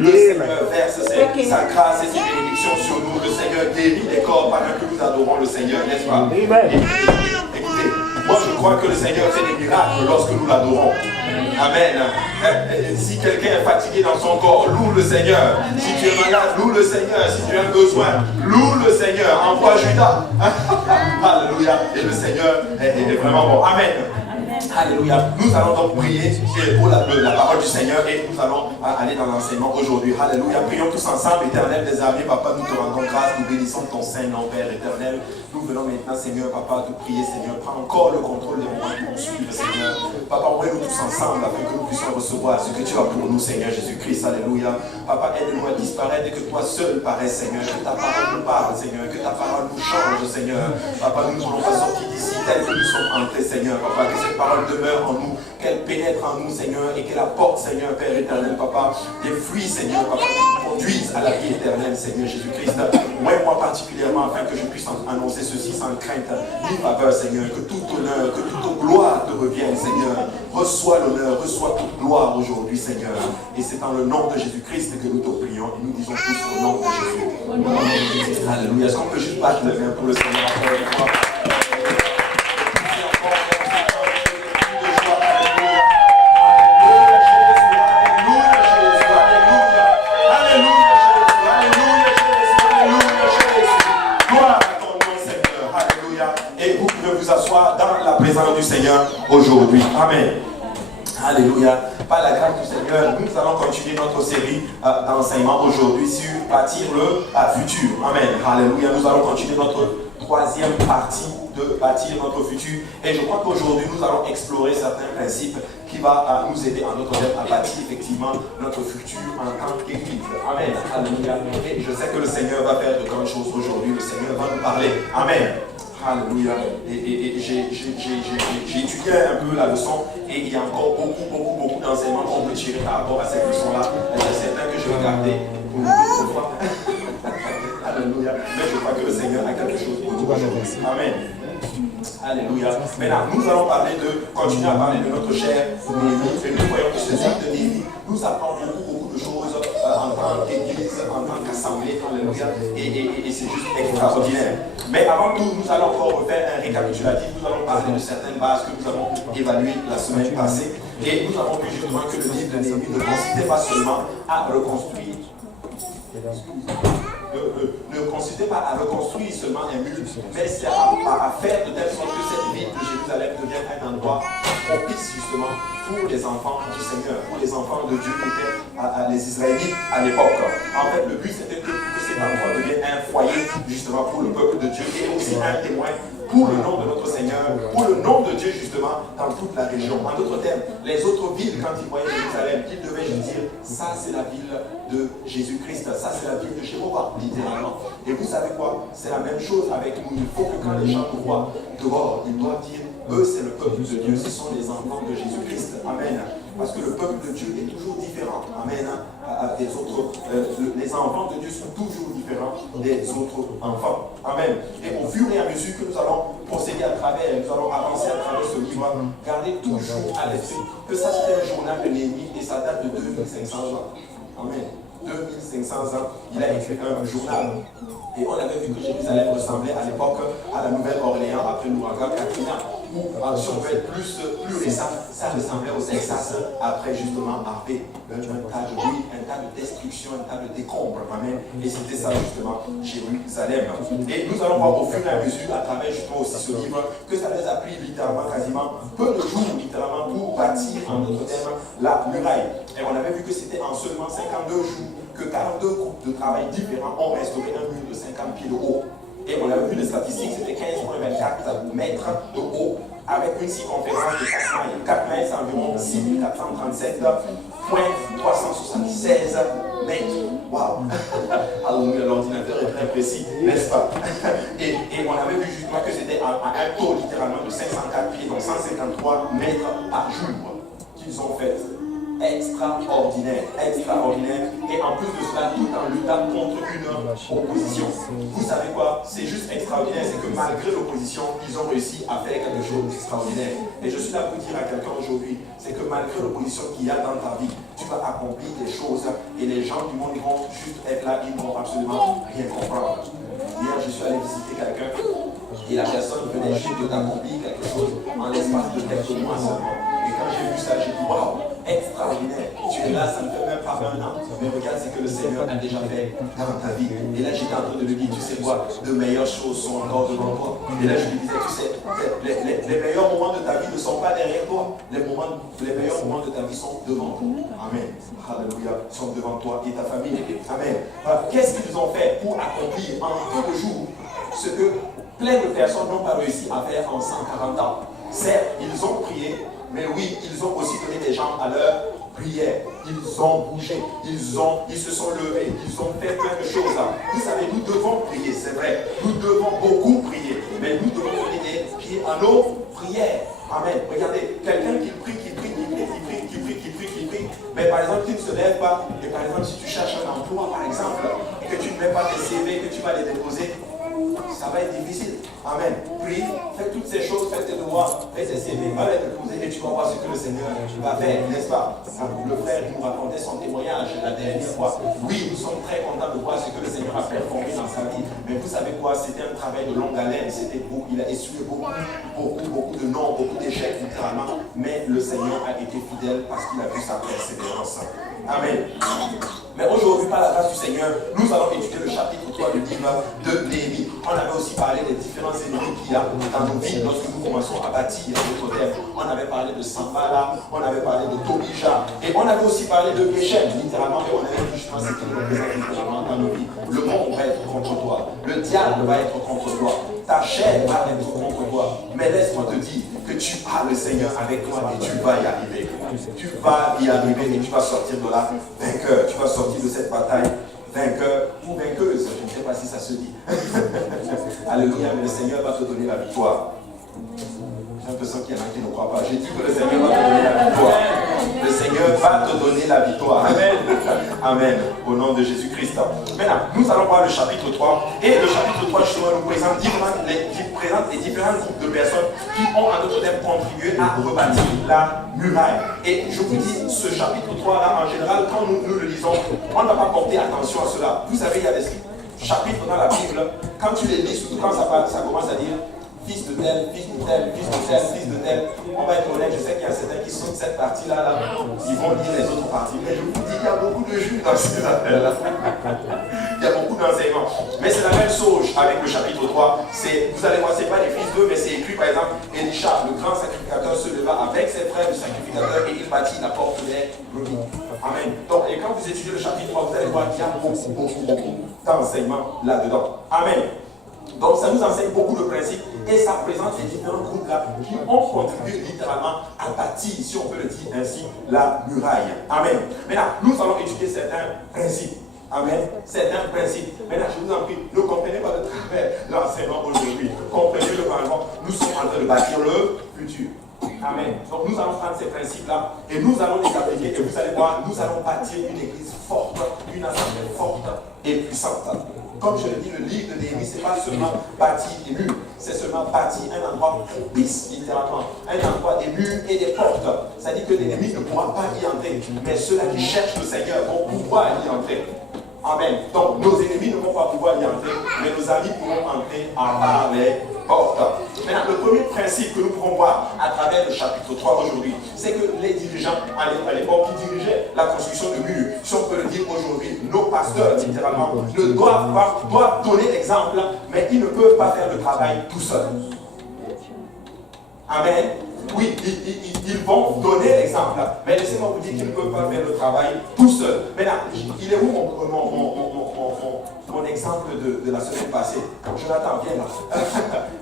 Le Seigneur verse sa grâce et ses bénédictions sur nous. Le Seigneur guérit les corps pendant que nous adorons le Seigneur, n'est-ce pas? Écoutez, moi je crois que le Seigneur fait des miracles lorsque nous l'adorons. Amen. Si quelqu'un est fatigué dans son corps, loue le Seigneur. Si tu es malade, loue le Seigneur. Si tu as un besoin, loue le Seigneur. Envoie Judas. Alléluia. Et le Seigneur est vraiment bon. Amen. Alléluia. Nous allons donc prier pour la parole du Seigneur et nous allons aller dans l'enseignement aujourd'hui. Alléluia. Prions tous ensemble. Éternel des armées, Papa, nous te rendons grâce. Nous bénissons ton Saint-Nom, Père éternel. Nous venons maintenant, Seigneur, Papa, te prier, Seigneur. Prends encore le contrôle des moments que nous suivons, Seigneur. Papa, envoie-nous tous ensemble afin que nous puissions recevoir ce que tu as pour nous, Seigneur Jésus-Christ. Alléluia. Papa, aide-nous à disparaître et que toi seul paraisses, Seigneur. Que ta parole nous parle, Seigneur. Que ta parole nous change, Seigneur. Papa, nous ne voulons pas sortir d'ici tel que nous sommes entrés, Seigneur. Papa, que cette parole demeure en nous, qu'elle pénètre en nous, Seigneur, et qu'elle apporte, Seigneur, Père éternel, Papa, des fruits, Seigneur, Papa, qui nous conduisent à la vie éternelle, Seigneur Jésus-Christ. Moi particulièrement, afin que je puisse annoncer ceci sans crainte ni faveur, Seigneur, que tout honneur, que toute gloire te revienne, Seigneur. Reçois l'honneur, reçois toute gloire aujourd'hui, Seigneur. Et c'est dans le nom de Jésus-Christ que nous te prions et nous disons tous au nom de Jésus. Alléluia. Est-ce qu'on peut juste battre les mains pour le Seigneur encore une fois? Du Seigneur aujourd'hui. Amen. Alléluia. Par la grâce du Seigneur, nous allons continuer notre série d'enseignement aujourd'hui sur bâtir le futur. Amen. Alléluia. Nous allons continuer notre troisième partie de bâtir notre futur. Et je crois qu'aujourd'hui, nous allons explorer certains principes qui vont nous aider en notre vie à bâtir effectivement notre futur en tant qu'Église. Amen. Alléluia. Et je sais que le Seigneur va faire de grandes choses aujourd'hui. Le Seigneur va nous parler. Amen. Alléluia. Et j'ai étudié un peu la leçon et il y a encore beaucoup d'enseignements qu'on peut tirer par rapport à cette leçon-là. C'est certain que je vais garder pour une autre fois. Alléluia. Mais je crois que le Seigneur a quelque chose pour nous. Amen. Alléluia. Maintenant, nous allons continuer à parler de notre cher Néhémie. Et nous voyons que ce livre de Néhémie nous apprend beaucoup de choses en tant qu'Église, en tant qu'Assemblée. Alléluia. Et c'est juste extraordinaire. Mais avant tout, nous allons encore refaire un récapitulatif. Nous allons parler de certaines bases que nous avons évaluées la semaine passée. Et nous avons vu justement que le livre de Néhémie ne consistait pas seulement à reconstruire. Ne consistait pas à reconstruire seulement un mur, mais c'est à faire de telle sorte que cette ville de Jérusalem devienne un endroit propice justement pour les enfants du Seigneur, pour les enfants de Dieu qui étaient les Israélites à l'époque. En fait, le but c'était que cet endroit devienne un foyer justement pour le peuple de Dieu et aussi un témoin pour le nom de notre Seigneur, pour le nom de Dieu justement dans toute la région. En d'autres termes, les autres villes, quand ils voyaient Jérusalem, ils devaient juste dire, ça c'est la ville de Jésus-Christ, ça c'est la ville de Jéhovah, littéralement. Et vous savez quoi? C'est la même chose avec nous. Il faut que quand les gens nous voient dehors, ils doivent dire, eux c'est le peuple de Dieu, ce sont les enfants de Jésus-Christ. Amen. Parce que le peuple de Dieu est toujours différent. Amen. Des autres, les enfants de Dieu sont toujours différents des autres enfants. Amen. Et au fur et à mesure que nous allons procéder à travers, nous allons avancer à travers ce livre, gardez toujours à l'esprit que ça c'était un journal de Néhémie et ça date de 2500 ans. Amen. 2500 ans, il a écrit un journal. Et on avait vu que Jérusalem ressemblait à l'époque à la Nouvelle-Orléans après l'ouragan Katrina. Ou si on veut être plus récent, ça ressemblait au Texas après justement Harvey. Un tas de bruit, un tas de destruction, un tas de décombres. Amen. Et c'était ça justement Jérusalem. Et nous allons voir au fur et à mesure, à travers justement aussi ce livre, que ça les a pris littéralement quasiment peu de jours littéralement pour bâtir en d'autres termes la muraille. Et on avait vu que c'était en seulement 52 jours que 42 groupes de travail différents ont restauré un mur de 50 pieds de haut. Et on avait vu les statistiques, c'était 15,24 mètres de haut, avec une circonférence de 4 miles. 4 miles, c'est environ 6437,376 mètres. Waouh! Alléluia, l'ordinateur est très précis, n'est-ce pas? Et on avait vu justement que c'était à un taux littéralement de 504 pieds, donc 153 mètres par jour qu'ils ont fait. Extraordinaire. Et en plus de cela, tout en luttant contre une opposition. Vous savez quoi? C'est juste extraordinaire, c'est que malgré l'opposition, ils ont réussi à faire quelque chose d'extraordinaire. Et je suis là pour dire à quelqu'un aujourd'hui, c'est que malgré l'opposition qu'il y a dans ta vie, tu vas accomplir des choses et les gens du monde vont juste être là, ils ne vont absolument rien comprendre. Hier, je suis allé visiter quelqu'un et la personne venait juste d'accomplir quelque chose en l'espace de quelques mois seulement. Et quand j'ai vu ça, j'ai dit waouh, extraordinaire. Tu es là, ça ne fait même pas un an. Mais regarde ce que le Seigneur a déjà fait dans ta vie. Et là, j'étais en train de lui dire, tu sais quoi, de meilleures choses sont encore devant toi. Et là, je lui disais, tu sais, les meilleurs moments de ta vie ne sont pas derrière toi. Les meilleurs moments de ta vie sont devant toi. Amen. Alléluia. Ils sont devant toi et ta famille. Amen. Qu'est-ce qu'ils ont fait pour accomplir en peu de jours ce que plein de personnes n'ont pas réussi à faire en 140 ans? Certes, ils ont prié, mais oui, ils ont aussi donné des gens à leur prière. Ils ont bougé, ils se sont levés, ils ont fait plein de choses. Vous savez, nous devons prier, c'est vrai. Nous devons beaucoup prier, mais nous devons donner des pieds à nos prières. Amen. Regardez, quelqu'un qui prie, mais par exemple, qui ne se lève pas, et par exemple, si tu cherches un emploi, par exemple, et que tu ne mets pas tes CV, que tu vas les déposer, ça va être difficile. Amen. Prie, fais toutes ces choses, fais tes devoirs, fais tes CV, va les déposer et tu vas voir ce que le Seigneur va faire, n'est-ce pas? Le frère nous racontait son témoignage la dernière fois. Oui, nous sommes très contents de voir ce que le Seigneur a performé dans sa vie. Mais vous savez quoi? C'était un travail de longue haleine. Il a essuyé beaucoup de noms, beaucoup d'échecs littéralement. Mais le Seigneur a été fidèle parce qu'il a vu sa persévérance. Amen. Mais aujourd'hui, par la grâce du Seigneur, nous allons étudier le chapitre 3 du livre de Néhémie. On avait aussi parlé des différents ennemis qu'il y a dans nos vies lorsque nous commençons à bâtir notre terre. On avait parlé de Sambala, on avait parlé de Tobija, et on avait aussi parlé de Geshem, littéralement, et on avait dit justement ce qui représente littéralement dans nos vies. Le monde va être contre toi, le diable va être contre toi, ta chair va être contre toi. Mais laisse-moi te dire que tu as le Seigneur avec toi et tu vas y arriver. Tu vas y arriver et tu vas sortir de là vainqueur. Tu vas sortir de cette bataille vainqueur ou vainqueuse. Je ne sais pas si ça se dit. Alléluia, mais le Seigneur va te donner la victoire. J'ai l'impression qu'il y en a qui ne croient pas. J'ai dit que le Seigneur va te donner la victoire. Le Seigneur va te donner la victoire. Amen. Amen. Au nom de Jésus-Christ. Maintenant, nous allons voir le chapitre 3. Et le chapitre 3, justement, nous présente les différents groupes de personnes qui ont, en d'autres termes, contribué à rebâtir la muraille. Et je vous dis, ce chapitre 3, là, en général, quand nous le lisons, on ne va pas porter attention à cela. Vous savez, il y a des chapitres dans la Bible, quand tu les lis, surtout quand ça commence à dire fils de tel, fils de tel, fils de tel, fils de tel. On va être honnête, je sais qu'il y a certains qui sautent cette partie-là, ils vont lire les autres parties. Mais je vous dis, il y a beaucoup de jus dans ces affaires-là. Il y a beaucoup d'enseignements. Mais c'est la même chose avec le chapitre 3. Vous allez voir, ce n'est pas les fils d'eux, mais c'est écrit par exemple, Elisha, le grand sacrificateur, se leva avec ses frères de sacrificateurs et il bâtit la porte des brebis. Amen. Donc, et quand vous étudiez le chapitre 3, vous allez voir qu'il y a beaucoup d'enseignements là-dedans. Amen. Donc ça nous enseigne beaucoup de principes et ça présente les différents groupes là qui ont contribué littéralement à bâtir, si on peut le dire ainsi, la muraille. Amen. Maintenant, nous allons étudier certains principes. Amen. Certains principes. Maintenant, je vous en prie, ne comprenez pas de travers l'enseignement aujourd'hui. Comprenez-le par exemple. Nous sommes en train de bâtir le futur. Amen. Donc nous allons prendre ces principes-là et nous allons les appliquer et vous allez voir, nous allons bâtir une église forte, une assemblée forte et puissante. Comme je le dis, le livre de Néhémie, ce n'est pas seulement bâtir des murs, c'est seulement bâtir un endroit propice, littéralement. Un endroit des murs et des portes. C'est-à-dire que l'ennemi ne pourra pas y entrer, mais ceux-là qui cherchent le Seigneur vont pouvoir y entrer. Amen. Donc nos ennemis ne vont pas pouvoir y entrer, mais nos amis pourront entrer par les portes. Maintenant, le premier principe que nous pouvons voir à travers le chapitre 3 aujourd'hui, c'est que les dirigeants à l'époque qui dirigeaient la construction de murs, si on peut le dire aujourd'hui, nos pasteurs, littéralement, ne doivent donner l'exemple, mais ils ne peuvent pas faire le travail tout seuls. Amen. Oui, ils vont donner l'exemple, mais laissez-moi vous dire qu'ils ne peuvent pas faire le travail tout seuls. Maintenant, il est où mon exemple de la semaine passée? Jonathan, viens là.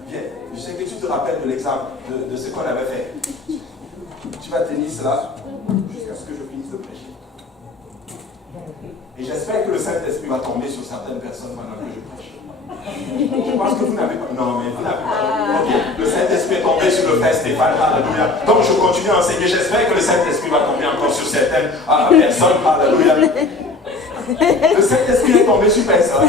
Viens. Je sais que tu te rappelles de l'exemple de ce qu'on avait fait. Tu vas tenir cela jusqu'à ce que je finisse de prêcher. Et j'espère que le Saint-Esprit va tomber sur certaines personnes pendant que je prêche. Je pense que vous n'avez pas. Non, mais vous n'avez pas. Ok, le Saint-Esprit est tombé sur le frère Stéphane. Alléluia. Donc je continue à enseigner. J'espère que le Saint-Esprit va tomber encore sur certaines personnes. Alléluia. Le Saint-Esprit est tombé sur personne.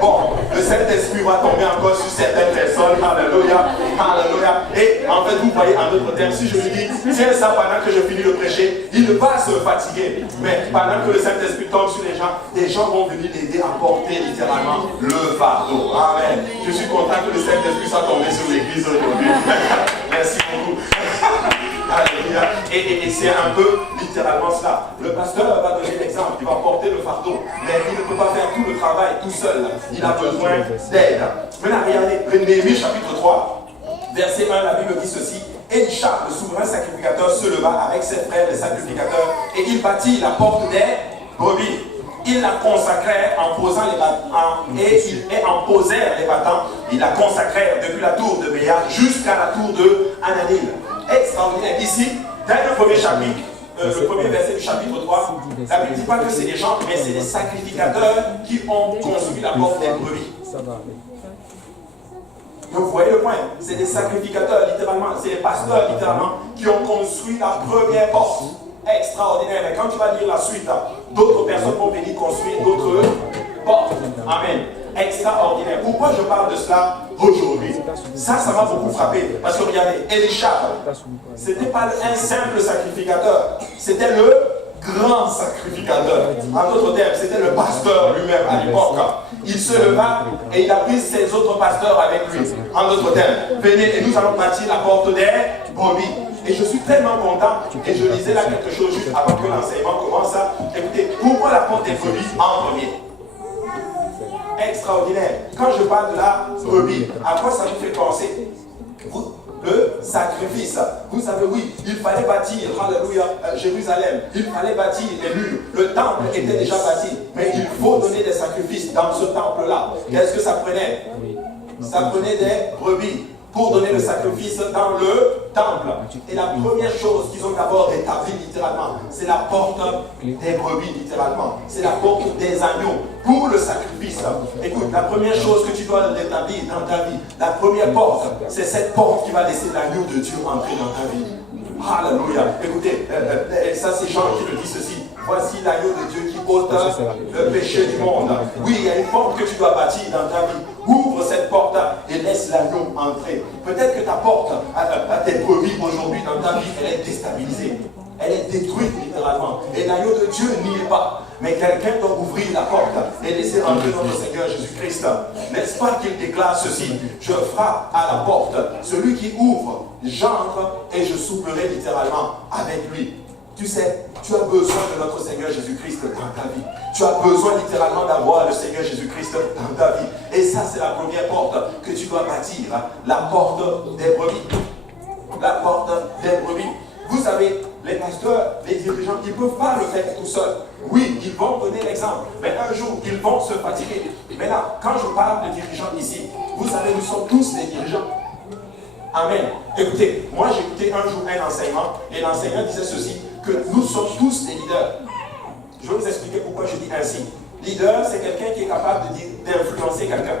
Bon, le Saint-Esprit va tomber encore sur certaines personnes. Alléluia. Alléluia. Et en fait, vous voyez en d'autres termes, si je lui dis, tiens ça pendant que je finis de prêcher, il va se fatiguer. Mais pendant que le Saint-Esprit tombe sur les gens, des gens vont venir l'aider à porter littéralement le fardeau. Amen. Je suis content que le Saint-Esprit soit tombé sur l'église aujourd'hui. Merci beaucoup. Alléluia. Et c'est un peu littéralement cela. Le pasteur va donner l'exemple, il va porter le fardeau, mais il ne peut pas faire tout le travail tout seul. Il a besoin d'aide. Maintenant, regardez, Néhémie chapitre 3, verset 1, la Bible dit ceci. Élisha, le souverain sacrificateur, se leva avec ses frères les sacrificateurs et il bâtit la porte des brebis. Il la consacrait en posant les battants et en posèrent les battants. Il la consacrèrent depuis la tour de Béa jusqu'à la tour de Ananil. Extraordinaire. Ici, dans le premier chapitre, le premier verset du chapitre 3, la Bible ne dit pas que c'est des gens, mais c'est des sacrificateurs qui ont construit la porte des brebis. Donc vous voyez le point, c'est des sacrificateurs littéralement, c'est des pasteurs littéralement qui ont construit la première porte. Extraordinaire. Mais quand tu vas lire la suite, d'autres personnes vont venir construire d'autres portes. Amen. Extraordinaire. Pourquoi je parle de cela aujourd'hui? Ça m'a beaucoup frappé. Parce que regardez, Élisha, ce n'était pas un simple sacrificateur, c'était le grand sacrificateur. En d'autres termes, c'était le pasteur lui-même à l'époque. Il se leva et il a pris ses autres pasteurs avec lui. En d'autres termes, venez et nous allons bâtir la porte des brebis. Et je suis tellement content, et je lisais là quelque chose juste avant que l'enseignement commence. Écoutez, pourquoi la porte des brebis en premier? Extraordinaire. Quand je parle de la brebis, à quoi ça nous fait penser? Le sacrifice. Vous savez, oui, il fallait bâtir, alléluia, Jérusalem. Il fallait bâtir les murs. Le temple était déjà bâti. Mais il faut donner des sacrifices dans ce temple-là. Qu'est-ce que ça prenait? Ça prenait des brebis pour donner le sacrifice dans le temple. Et la première chose qu'ils ont d'abord établie littéralement, c'est la porte des brebis littéralement. C'est la porte des agneaux pour le sacrifice. Écoute, la première chose que tu dois établir dans ta vie, la première porte, c'est cette porte qui va laisser l'agneau de Dieu entrer dans ta vie. Alléluia. Écoutez, ça c'est Jean qui le dit ceci. Voici l'agneau de Dieu qui ôte le péché du monde. Oui, il y a une porte que tu dois bâtir dans ta vie. Ouvre cette porte et laisse l'agneau entrer. Peut-être que ta porte, tes brebis aujourd'hui dans ta vie, elle est déstabilisée. Elle est détruite littéralement. Et l'agneau de Dieu n'y est pas. Mais quelqu'un doit ouvrir la porte et laisser entrer notre Seigneur Jésus-Christ. N'est-ce pas qu'il déclare ceci? Je frappe à la porte. Celui qui ouvre, j'entre et je soufflerai littéralement avec lui. Tu sais, tu as besoin de notre Seigneur Jésus-Christ dans ta vie. Tu as besoin littéralement d'avoir le Seigneur Jésus-Christ dans ta vie. Et ça, c'est la première porte que tu dois bâtir. La porte des brebis. La porte des brebis. Vous savez, les pasteurs, les dirigeants, ils ne peuvent pas le faire tout seuls. Oui, ils vont donner l'exemple, mais un jour, ils vont se fatiguer. Maintenant, quand je parle de dirigeants ici, vous savez, nous sommes tous des dirigeants. Amen. Écoutez, moi j'ai écouté un jour un enseignement, et l'enseignant disait ceci, que nous sommes tous des leaders. Je vais vous expliquer pourquoi je dis ainsi. Leader, c'est quelqu'un qui est capable d'influencer quelqu'un.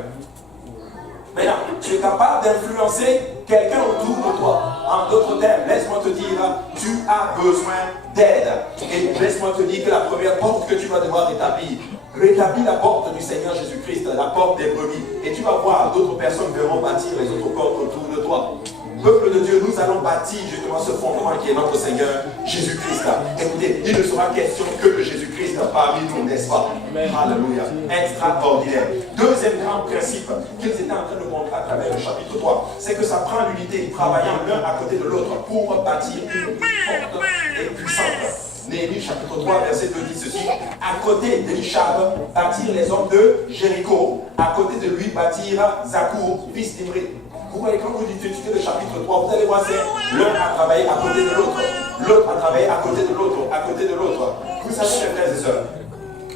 Maintenant, tu es capable d'influencer quelqu'un autour de toi. En d'autres termes, laisse-moi te dire, tu as besoin d'aide. Et laisse-moi te dire que la première porte que tu vas devoir rétablir la porte du Seigneur Jésus-Christ, la porte des brebis. Et tu vas voir, d'autres personnes verront bâtir les autres portes autour de toi. Peuple de Dieu, nous allons bâtir justement ce fondement qui est notre Seigneur Jésus-Christ. Écoutez, il ne sera question que de Jésus-Christ parmi nous, n'est-ce pas? Alléluia. Extraordinaire. Deuxième grand principe qu'ils étaient en train de montrer à travers le chapitre 3, c'est que ça prend l'unité, travaillant l'un à côté de l'autre pour bâtir une porte et puissante. Néhémie chapitre 3, verset 2 dit ceci. À côté d'Élishab bâtirent les hommes de Jéricho. À côté de lui bâtirent Zakour, fils d'Imri. Vous voyez, quand vous étudiez le chapitre 3, vous allez voir, c'est l'un a travaillé à côté de l'autre. L'autre a travaillé à côté de l'autre, à côté de l'autre. Vous savez, mes frères et sœurs,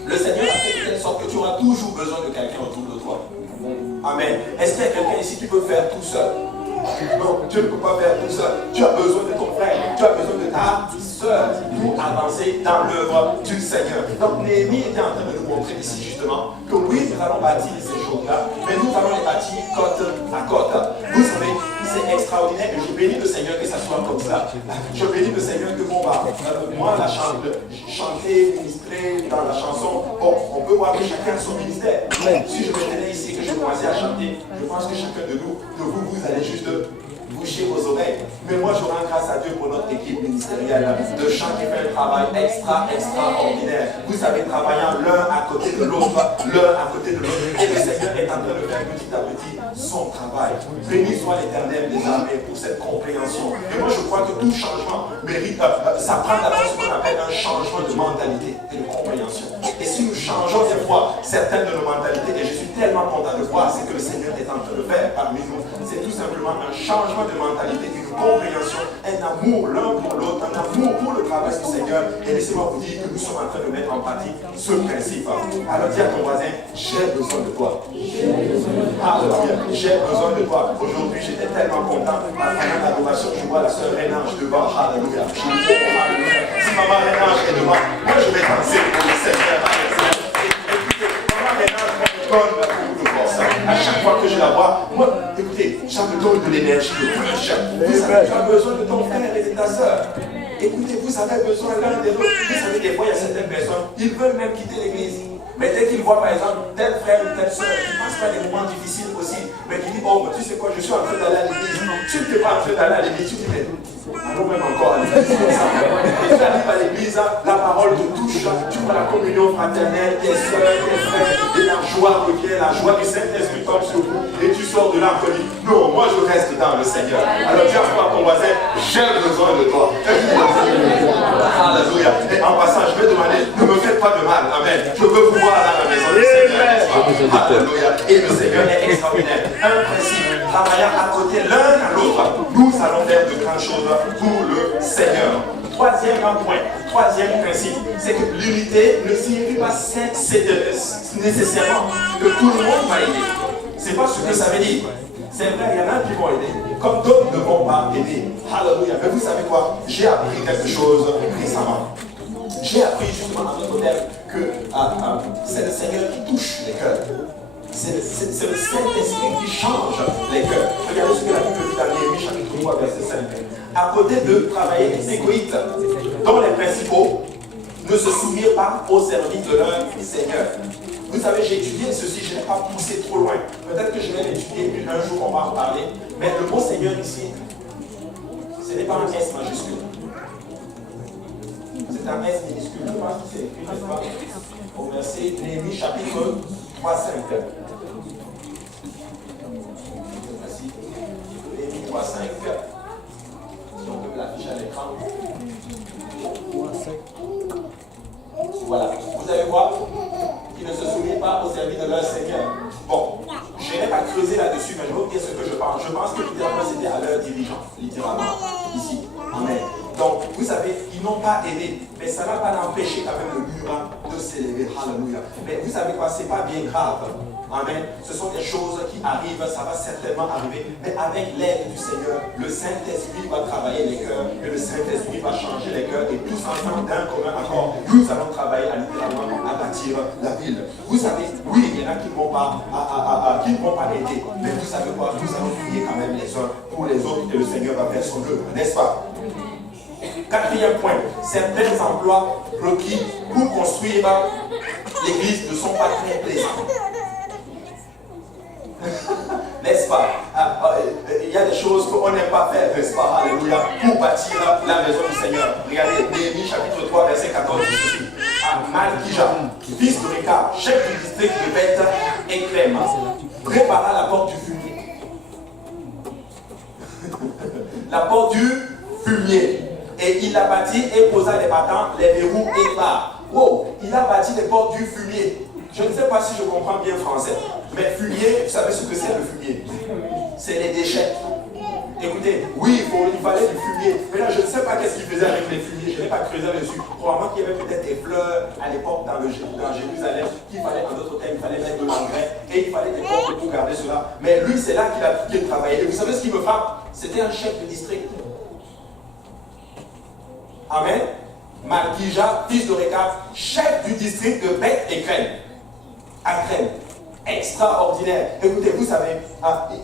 le Seigneur a fait de telle sorte que tu auras toujours besoin de quelqu'un autour de toi. Amen. Est-ce qu'il y a quelqu'un ici qui peut faire tout seul? Non, tu ne peux pas faire tout seul. Tu as besoin de ton frère, tu as besoin de ta sœur pour avancer dans l'œuvre du Seigneur. Donc Néhémie était en train de nous montrer ici justement que oui, nous allons bâtir ces choses-là, mais nous allons les bâtir côte à côte. Vous savez, c'est extraordinaire et je bénis le Seigneur que ça soit comme ça. Je bénis le Seigneur que bon, moi, la chanter, ministrer dans la chanson, bon, crois que chacun a son ministère. Si je me tenais ici et que je commençais à chanter, je pense que chacun de nous, vous allez juste boucher vos oreilles. Mais moi, je rends grâce à Dieu pour notre équipe ministérielle de chant qui fait un travail extraordinaire. Vous savez, travaillant l'un à côté de l'autre, et le Seigneur est en train de faire petit à petit son travail. Béni soit l'Éternel des armées pour cette compréhension. Et moi, je crois que tout changement mérite, ça prend d'abord ce qu'on appelle un changement de mentalité et de compréhension. Et si nous changeons des fois certaines de nos mentalités, et je suis tellement content de voir ce que le Seigneur est en train de faire parmi nous, c'est tout simplement un changement de mentalité, une compréhension, un amour l'un pour l'autre, un amour pour le travail du Seigneur. Et laissez-moi vous dire que nous sommes en train de mettre en pratique ce principe. Alors dis à ton voisin, j'ai besoin de toi. Alléluia, j'ai besoin de toi. Aujourd'hui, j'étais tellement content. Pendant l'adoration, je vois la sœur Rénange devant. Alléluia. Si maman Rénange est devant, moi je vais danser pour le Seigneur. Écoutez, maman Rénange me donne beaucoup de force. À chaque fois que je la vois, moi, écoutez, ça me donne de l'énergie, de courage. Vous savez, tu as besoin de ton frère et de ta sœur. Écoutez, vous avez besoin l'un de l'autre. Vous savez, des fois, il y a certaines personnes, ils veulent même quitter l'église. Mais dès qu'ils voient, par exemple, tel frère ou telle soeur qui passe par des moments difficiles aussi, mais qui dit, oh, mais tu sais quoi, je suis en train d'aller à l'église. Tu n'es pas en train d'aller à l'église, tu dis, mais allons même encore à l'église. Tu arrives à l'église, la parole te touche, tu vois la communion fraternelle, tes soeurs, tes frères, et la joie revient, la joie du Saint-Esprit tombe sur vous, et tu sors de là, tu dis, non, moi je reste dans le Seigneur. Alors dis à ton voisin, j'ai besoin de toi. Alléluia. Et en passant, je vais demander, ne me faites pas de mal. Amen. Je veux vous voir dans la maison du Seigneur. Alléluia. Et le Seigneur est extraordinaire. Un principe, travaillant à côté l'un à l'autre, nous allons faire de grandes choses pour le Seigneur. Troisième point, troisième principe, c'est que l'unité ne signifie pas nécessairement que tout le monde va aider. C'est pas ce que ça veut dire. C'est vrai, il y en a qui vont aider, comme d'autres ne vont pas aider. Alléluia. Mais vous savez quoi? J'ai appris quelque chose récemment. J'ai appris justement à notre terme que c'est le Seigneur qui touche les cœurs. C'est le Saint-Esprit qui change les cœurs. Regardez ce que la Bible dit dans Néhémie chapitre 3, verset 5. À côté de travailler les égoïtes, dont les principaux ne se soumirent pas au service de leur Seigneur. Vous savez, j'ai étudié ceci, je n'ai pas poussé trop loin. Peut-être que je vais l'étudier, puis un jour on va en parler. Mais le mot Seigneur ici, ce n'est pas un S majuscule. C'est un S minuscule. Je pense que c'est écrit, n'est-ce pas? Au verset Néhémie chapitre 3, 5. Merci. Néhémie 3, 5. Si on peut l'afficher à l'écran. Voilà. Vous allez voir qu'ils ne se souviennent pas au service de leur Seigneur. Bon, je n'ai pas creusé là-dessus, mais je vais vous dire ce que je pense. Je pense que littéralement c'était à leur dirigeant, littéralement, ici. Amen. Donc, vous savez, ils n'ont pas aidé, mais ça n'a pas empêché quand même le mur de s'élever. Alléluia. Mais vous savez quoi, c'est pas bien grave. Amen. Ce sont des choses qui arrivent, ça va certainement arriver, mais avec l'aide du Seigneur, le Saint-Esprit va travailler les cœurs, et le Saint-Esprit va changer les cœurs, et tous ensemble, d'un commun accord, nous allons travailler littéralement à bâtir la ville. Vous savez, oui, il y en a qui ne vont pas aider, mais vous savez quoi, nous allons prier quand même les uns pour les autres, et le Seigneur va faire son œuvre, n'est-ce pas? Quatrième point, certains emplois requis pour construire l'église ne sont pas très plaisants. N'est-ce pas? Il y a des choses qu'on n'aime pas faire, n'est-ce pas? Alléluia. Pour bâtir la maison du Seigneur. Regardez, Néhémie chapitre 3, verset 14, ceci. Malkija, fils de Réka, chef du district de Beth et Clem, prépara la porte du fumier. La porte du fumier. Et il la bâtit et posa les battants, les verrous et les barres. Wow, il a bâti les portes du fumier. Je ne sais pas si je comprends bien français, mais fumier, vous savez ce que c'est le fumier? C'est les déchets. Écoutez, oui, il fallait du fumier, mais là je ne sais pas qu'est-ce qu'il faisait avec les fumiers, je n'ai pas creusé dessus. Probablement qu'il y avait peut-être des fleurs à l'époque dans Jérusalem, qu'il fallait, en d'autres termes, il fallait mettre de l'engrais, et il fallait des portes pour garder cela. Mais lui, c'est là qu'il a travaillé. Et vous savez ce qui me frappe? C'était un chef de district. Amen. Malkija, fils de Réka, chef du district de Beth et Crème. À Crème. extraordinaire. Écoutez, vous savez,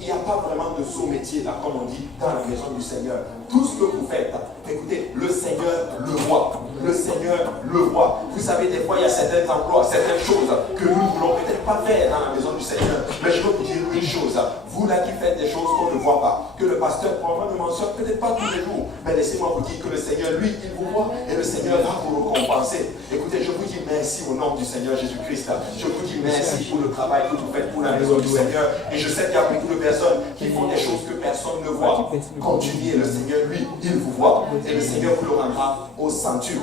il n'y a pas vraiment de sous-métier, là, comme on dit, dans la maison du Seigneur. Tout ce que vous faites, écoutez, le Seigneur le voit. Le Seigneur le voit. Vous savez, des fois, il y a certains emplois, certaines choses que nous ne voulons peut-être pas faire dans la maison du Seigneur. Mais je veux vous dire une chose. Vous là qui faites des choses qu'on ne voit pas, que le pasteur probablement ne mentionne peut-être pas tous les jours, mais laissez-moi vous dire que le Seigneur, lui, il vous voit et le Seigneur va vous récompenser. Écoutez, je vous dis merci au nom du Seigneur Jésus-Christ. Je vous dis merci pour le travail que vous faites pour la maison du Seigneur. Et je sais qu'il y a beaucoup de personnes qui font des choses que personne ne voit. Continuez, le Seigneur, lui, il vous voit. Et le Seigneur vous le rendra au centuple.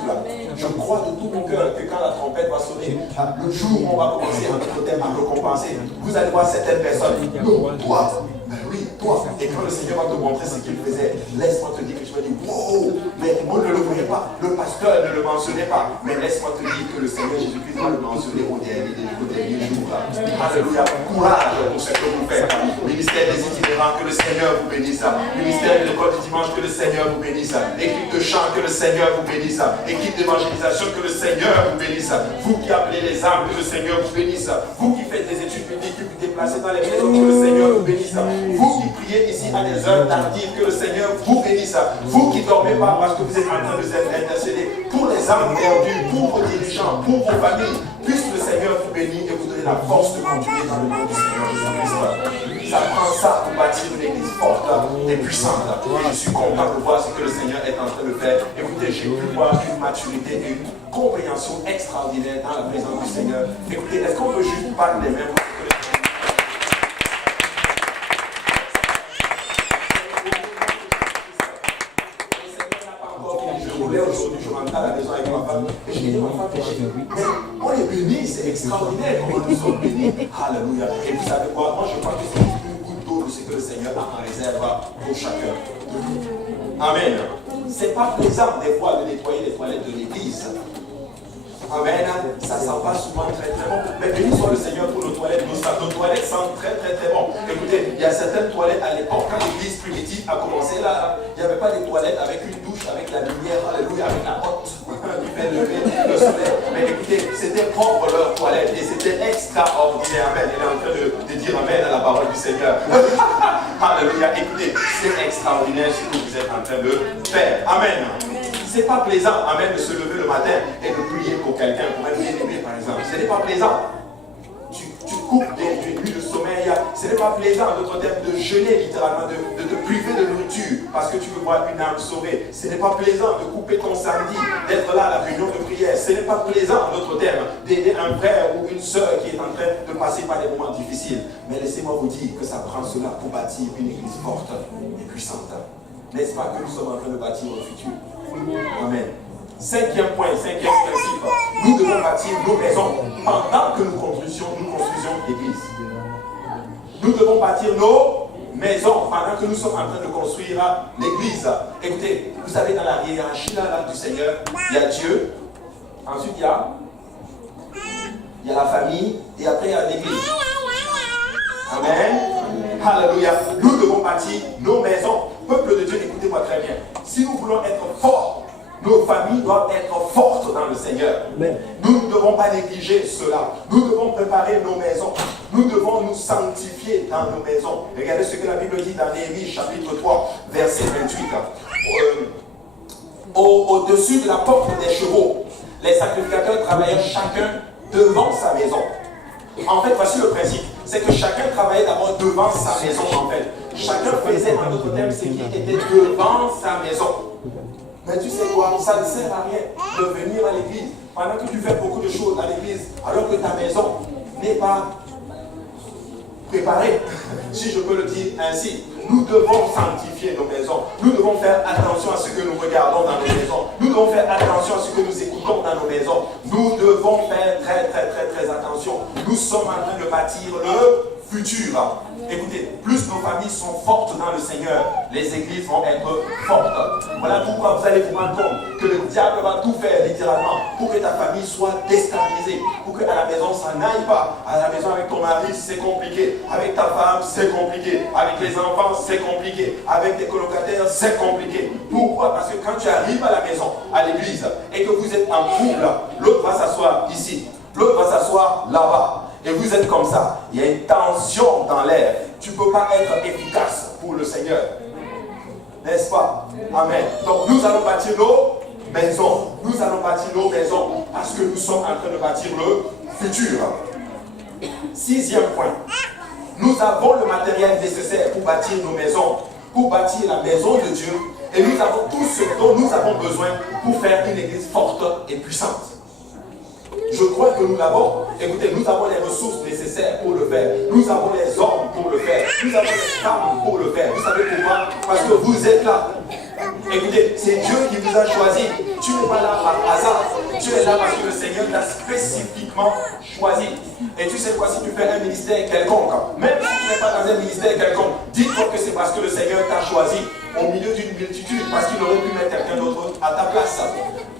Je crois de tout mon cœur que quand la trompette va sonner, le jour où on va commencer à notre thème à récompenser, vous allez voir certaines personnes. Non, toi, ben oui, toi. Et quand le Seigneur va te montrer ce qu'il faisait, laisse-moi te dire que tu vas dire, wow, mais on ne le voyait pas. Le pasteur ne le mentionnait pas. Mais laisse-moi te dire que le Seigneur Jésus-Christ va le mentionner au dernier jour. Alléluia. Courage pour ce que vous faites. Ministère des itinérants, que le Seigneur vous bénisse. Ministère de l'école du dimanche, que le Seigneur vous bénisse. Équipe de chant, que le Seigneur vous bénisse. Équipe d'évangélisation, que le Seigneur vous bénisse. Vous qui appelez les âmes, que le Seigneur vous bénisse. Vous qui faites des études bibliques, que vous déplacez dans les maisons, que le Seigneur vous bénisse. Vous qui priez ici à des heures tardives, que le Seigneur vous bénisse. Vous qui ne dormez pas parce que vous êtes en train de vous intercéder pour les âmes perdues, pour vos dirigeants, pour vos familles, puisse le Seigneur vous bénir et vous donner la force de continuer dans le nom du Seigneur Jésus-Christ. Ça prend ça pour bâtir une église forte et puissante. Et je suis content de voir ce que le Seigneur est en train de faire. Écoutez, j'ai pu voir une maturité et une compréhension extraordinaire dans la présence du Seigneur. Écoutez, est-ce qu'on peut juste battre les mains? Aujourd'hui, je rentre à la maison avec ma femme et je dis, ma femme, mais on est bénis, c'est extraordinaire comment nous sommes bénis. Alléluia. Et vous savez quoi? Moi, je crois que c'est une goutte d'eau de ce que le Seigneur a en réserve pour chacun. Amen. C'est pas plaisant des fois de nettoyer les toilettes de l'église. Amen. Ça sent pas souvent très très bon. Mais béni soit le Seigneur pour nos toilettes. Nos toilettes sentent très très très bon. Écoutez, il y a certaines toilettes à l'époque, quand l'église primitive a commencé là, il n'y avait pas des toilettes avec une douche, avec la lumière, alléluia, avec la hotte qui fait lever le soleil. Mais écoutez, c'était propre leur toilette et c'était extraordinaire. Amen. Il est en train de dire amen à la parole du Seigneur. Alléluia. Écoutez, c'est extraordinaire ce que vous êtes en train de faire. Amen. C'est pas plaisant, amen, de se lever le matin et de prier pour quelqu'un, pour un bien-aimé par exemple. Ce n'est pas plaisant. Tu coupes d'une nuit de sommeil. Ce n'est pas plaisant, notre terme, de jeûner littéralement, de te priver de nourriture parce que tu veux voir une âme sauvée. Ce n'est pas plaisant de couper ton samedi, d'être là à la réunion de prière. Ce n'est pas plaisant, notre terme, d'aider un frère ou une soeur qui est en train de passer par des moments difficiles. Mais laissez-moi vous dire que ça prend cela pour bâtir une église forte et puissante. N'est-ce pas que nous sommes en train de bâtir le futur? Amen. Cinquième point, cinquième principe. Nous devons bâtir nos maisons pendant que nous construisions l'église. Nous devons bâtir nos maisons pendant que nous sommes en train de construire l'église. Écoutez, vous savez, dans la hiérarchie là, du Seigneur, il y a Dieu, ensuite il y a la famille, et après il y a l'église. Amen. Alléluia. Nous devons bâtir nos maisons. Peuple de Dieu, écoutez-moi très bien. Si nous voulons être forts, nos familles doivent être fortes dans le Seigneur. Amen. Nous ne devons pas négliger cela. Nous devons préparer nos maisons. Nous devons nous sanctifier dans nos maisons. Regardez ce que la Bible dit dans Néhémie chapitre 3, verset 28. Au-dessus de la porte des chevaux, les sacrificateurs travaillaient chacun devant sa maison. En fait, voici le principe. C'est que chacun travaillait d'abord devant sa maison, en fait. Chacun faisait, en d'autres termes, ce qui était devant sa maison. Mais tu sais quoi, ça ne sert à rien de venir à l'église pendant que tu fais beaucoup de choses à l'église, alors que ta maison n'est pas préparée, si je peux le dire ainsi. Nous devons sanctifier nos maisons. Nous devons faire attention à ce que nous regardons dans nos maisons. Nous devons faire attention à ce que nous écoutons dans nos maisons. Nous devons faire très attention. Nous sommes en train de bâtir le futur. Écoutez, plus nos familles sont fortes dans le Seigneur, les églises vont être fortes. Voilà pourquoi vous allez vous rendre compte que le diable va tout faire littéralement pour que ta famille soit déstabilisée, pour qu'à la maison ça n'aille pas. À la maison avec ton mari c'est compliqué, avec ta femme c'est compliqué, avec les enfants c'est compliqué, avec tes colocataires c'est compliqué. Pourquoi? Parce que quand tu arrives à la maison, à l'église, et que vous êtes en couple, l'autre va s'asseoir ici, l'autre va s'asseoir là-bas. et vous êtes comme ça, il y a une tension dans l'air. Tu ne peux pas être efficace pour le Seigneur. N'est-ce pas? Amen. Donc nous allons bâtir nos maisons. Nous allons bâtir nos maisons parce que nous sommes en train de bâtir le futur. 6e point. Nous avons le matériel nécessaire pour bâtir nos maisons, pour bâtir la maison de Dieu. Et nous avons tout ce dont nous avons besoin pour faire une église forte et puissante. Je crois que nous l'avons. Écoutez, nous avons les ressources nécessaires pour le faire. Nous avons les hommes pour le faire. Nous avons les femmes pour le faire. Vous savez pourquoi? Parce que vous êtes là. Écoutez, c'est Dieu qui vous a choisi. Tu n'es pas là par hasard. Tu es là parce que le Seigneur t'a spécifiquement choisi. Et tu sais quoi, si tu fais un ministère quelconque, même si tu n'es pas dans un ministère quelconque, dis-toi que c'est parce que le Seigneur t'a choisi au milieu d'une multitude, parce qu'il aurait pu mettre quelqu'un d'autre à ta place.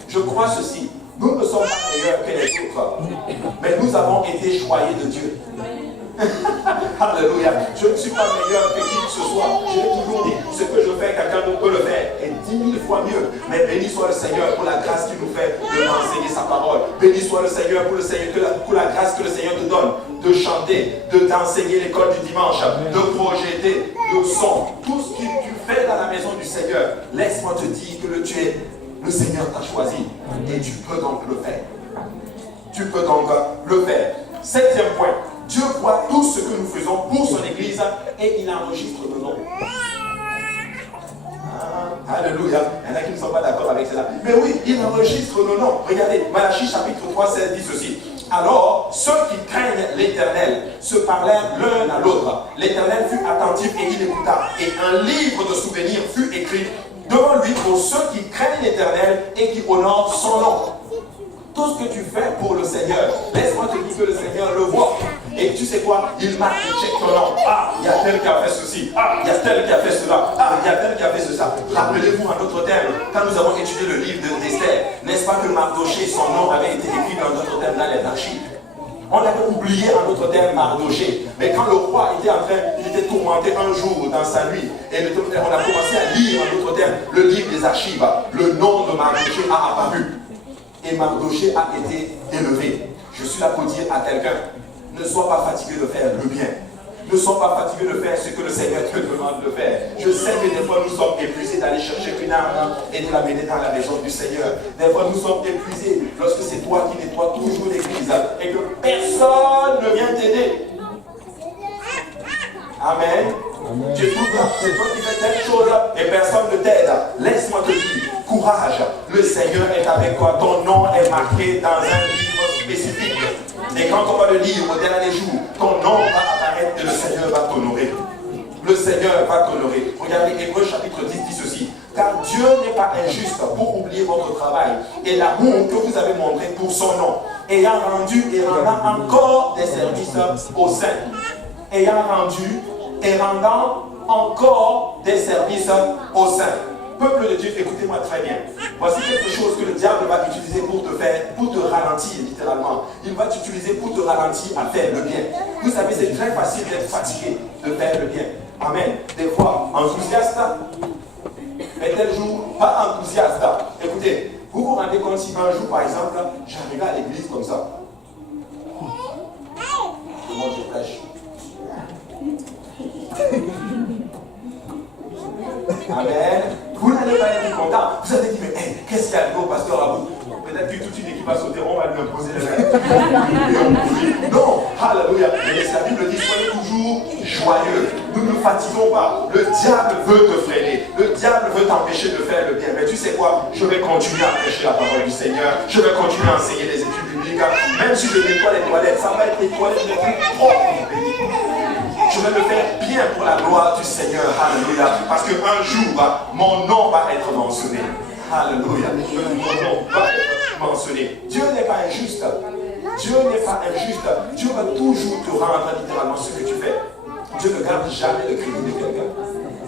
Je crois ceci. Nous ne sommes pas meilleurs que les autres, mais nous avons été choyés de Dieu. Alléluia. Je ne suis pas meilleur que qui que ce soit. Je l'ai toujours dit, ce que je fais, quelqu'un d'autre peut le faire. Et 10 000 fois mieux. Mais béni soit le Seigneur pour la grâce qu'il nous fait de m'enseigner sa parole. Béni soit le Seigneur pour, pour la grâce que le Seigneur te donne de chanter, d'enseigner l'école du dimanche, de projeter le son. Tout ce que tu fais dans la maison du Seigneur, laisse-moi te dire que le Seigneur t'a choisi. Et tu peux donc le faire. Tu peux donc le faire. 7e point. Dieu voit tout ce que nous faisons pour son Église et il enregistre nos noms. Alléluia. Il y en a qui ne sont pas d'accord avec cela. Mais oui, il enregistre nos noms. Regardez, Malachie chapitre 3, 16 dit ceci. Alors, ceux qui craignent l'Éternel se parlèrent l'un à l'autre. L'Éternel fut attentif et il écouta. Et un livre de souvenirs fut écrit devant lui pour ceux qui craignent l'Éternel et qui honorent son nom. Tout ce que tu fais pour le Seigneur, laisse-moi te dire que le Seigneur le voit. Et tu sais quoi? Il marque, il check ton nom. Ah, il y a tel qui a fait ceci. Ah, il y a tel qui a fait cela. Ah, il y a tel qui a fait cela. Rappelez-vous en d'autres termes, quand nous avons étudié le livre d'Esther, n'est-ce pas que Mardoché, son nom avait été écrit dans d'autres termes dans les archives? On avait oublié en d'autres termes Mardoché. Mais quand le roi était il était tourmenté un jour dans sa nuit, et on a commencé à lire en d'autres termes le livre des archives, le nom de Mardoché a apparu. Et Mardoché a été élevé. Je suis là pour dire à quelqu'un, ne sois pas fatigué de faire le bien. Ne sois pas fatigué de faire ce que le Seigneur te demande de faire. Je sais que des fois nous sommes épuisés d'aller chercher une âme et de la mener dans la maison du Seigneur. Des fois nous sommes épuisés lorsque c'est toi qui nettoies toujours l'église et que personne ne vient t'aider. Amen. Tu es tout là, c'est toi qui fais telle chose et personne ne t'aide. Laisse-moi te dire, courage, le Seigneur est avec toi. Ton nom est marqué dans un livre spécifique. Et quand on va le lire au dernier jour, ton nom va apparaître et le Seigneur va t'honorer. Le Seigneur va t'honorer. Regardez, Hébreux chapitre 10 dit ceci. Car Dieu n'est pas injuste pour oublier votre travail et l'amour que vous avez montré pour son nom, ayant rendu et rendant encore des services aux saints. Ayant rendu et rendant encore des services aux saints. Peuple de Dieu, écoutez-moi très bien. Voici quelque chose que le diable va utiliser pour te ralentir littéralement. Il va t'utiliser pour te ralentir à faire le bien. Vous savez, c'est très facile d'être fatigué de faire le bien. Amen. Des fois, enthousiaste, mais tel jour, pas enthousiaste. Écoutez, vous vous rendez compte si un jour, par exemple, j'arrivais à l'église comme ça. Moi, je prêche. Amen. Vous n'allez pas être content. Vous allez dire, mais hey, qu'est-ce qu'il y a au pasteur Abou? Peut-être que toute une équipe va sauter, on va lui imposer les mains. Non, alléluia. Mais la Bible dit, soyez toujours joyeux. Nous ne nous fatiguons pas. Le diable veut te freiner. Le diable veut t'empêcher de faire le bien. Mais tu sais quoi? Je vais continuer à prêcher la parole du Seigneur. Je vais continuer à enseigner les études bibliques. Même si je nettoie les toilettes, ça va être les toilettes les plus propres du pays. Je vais le faire bien pour la gloire du Seigneur. Alléluia. Parce qu'un jour, mon nom va être mentionné. Alléluia. Mon nom va être mentionné. Dieu n'est pas injuste. Dieu n'est pas injuste. Dieu va toujours te rendre littéralement ce que tu fais. Dieu ne garde jamais le crédit de quelqu'un.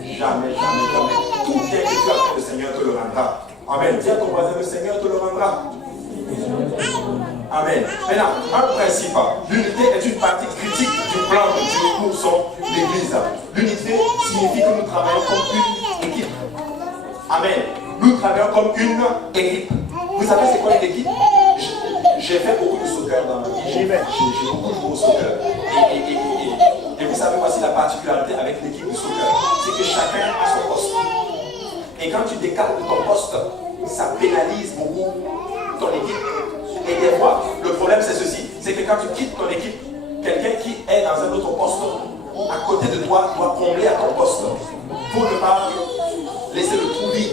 Jamais, jamais, jamais. Tout bien que tu as fait, le Seigneur te le rendra. Amen. Dis à ton voisin, le Seigneur te le rendra. Amen. Maintenant, un principe. L'unité est une partie critique du plan de Dieu pour son Église. L'unité signifie que nous travaillons comme une équipe. Amen. Nous travaillons comme une équipe. Vous savez c'est quoi une équipe? j'ai fait beaucoup de soccer dans ma vie. J'ai beaucoup joué au soccer. Et vous savez, voici la particularité avec l'équipe de soccer. C'est que chacun a son poste. Et quand tu décales de ton poste, ça pénalise beaucoup ton équipe. Et des fois, le problème c'est ceci, c'est que quand tu quittes ton équipe, quelqu'un qui est dans un autre poste, à côté de toi, doit combler à ton poste. Pour ne pas laisser le trou vide.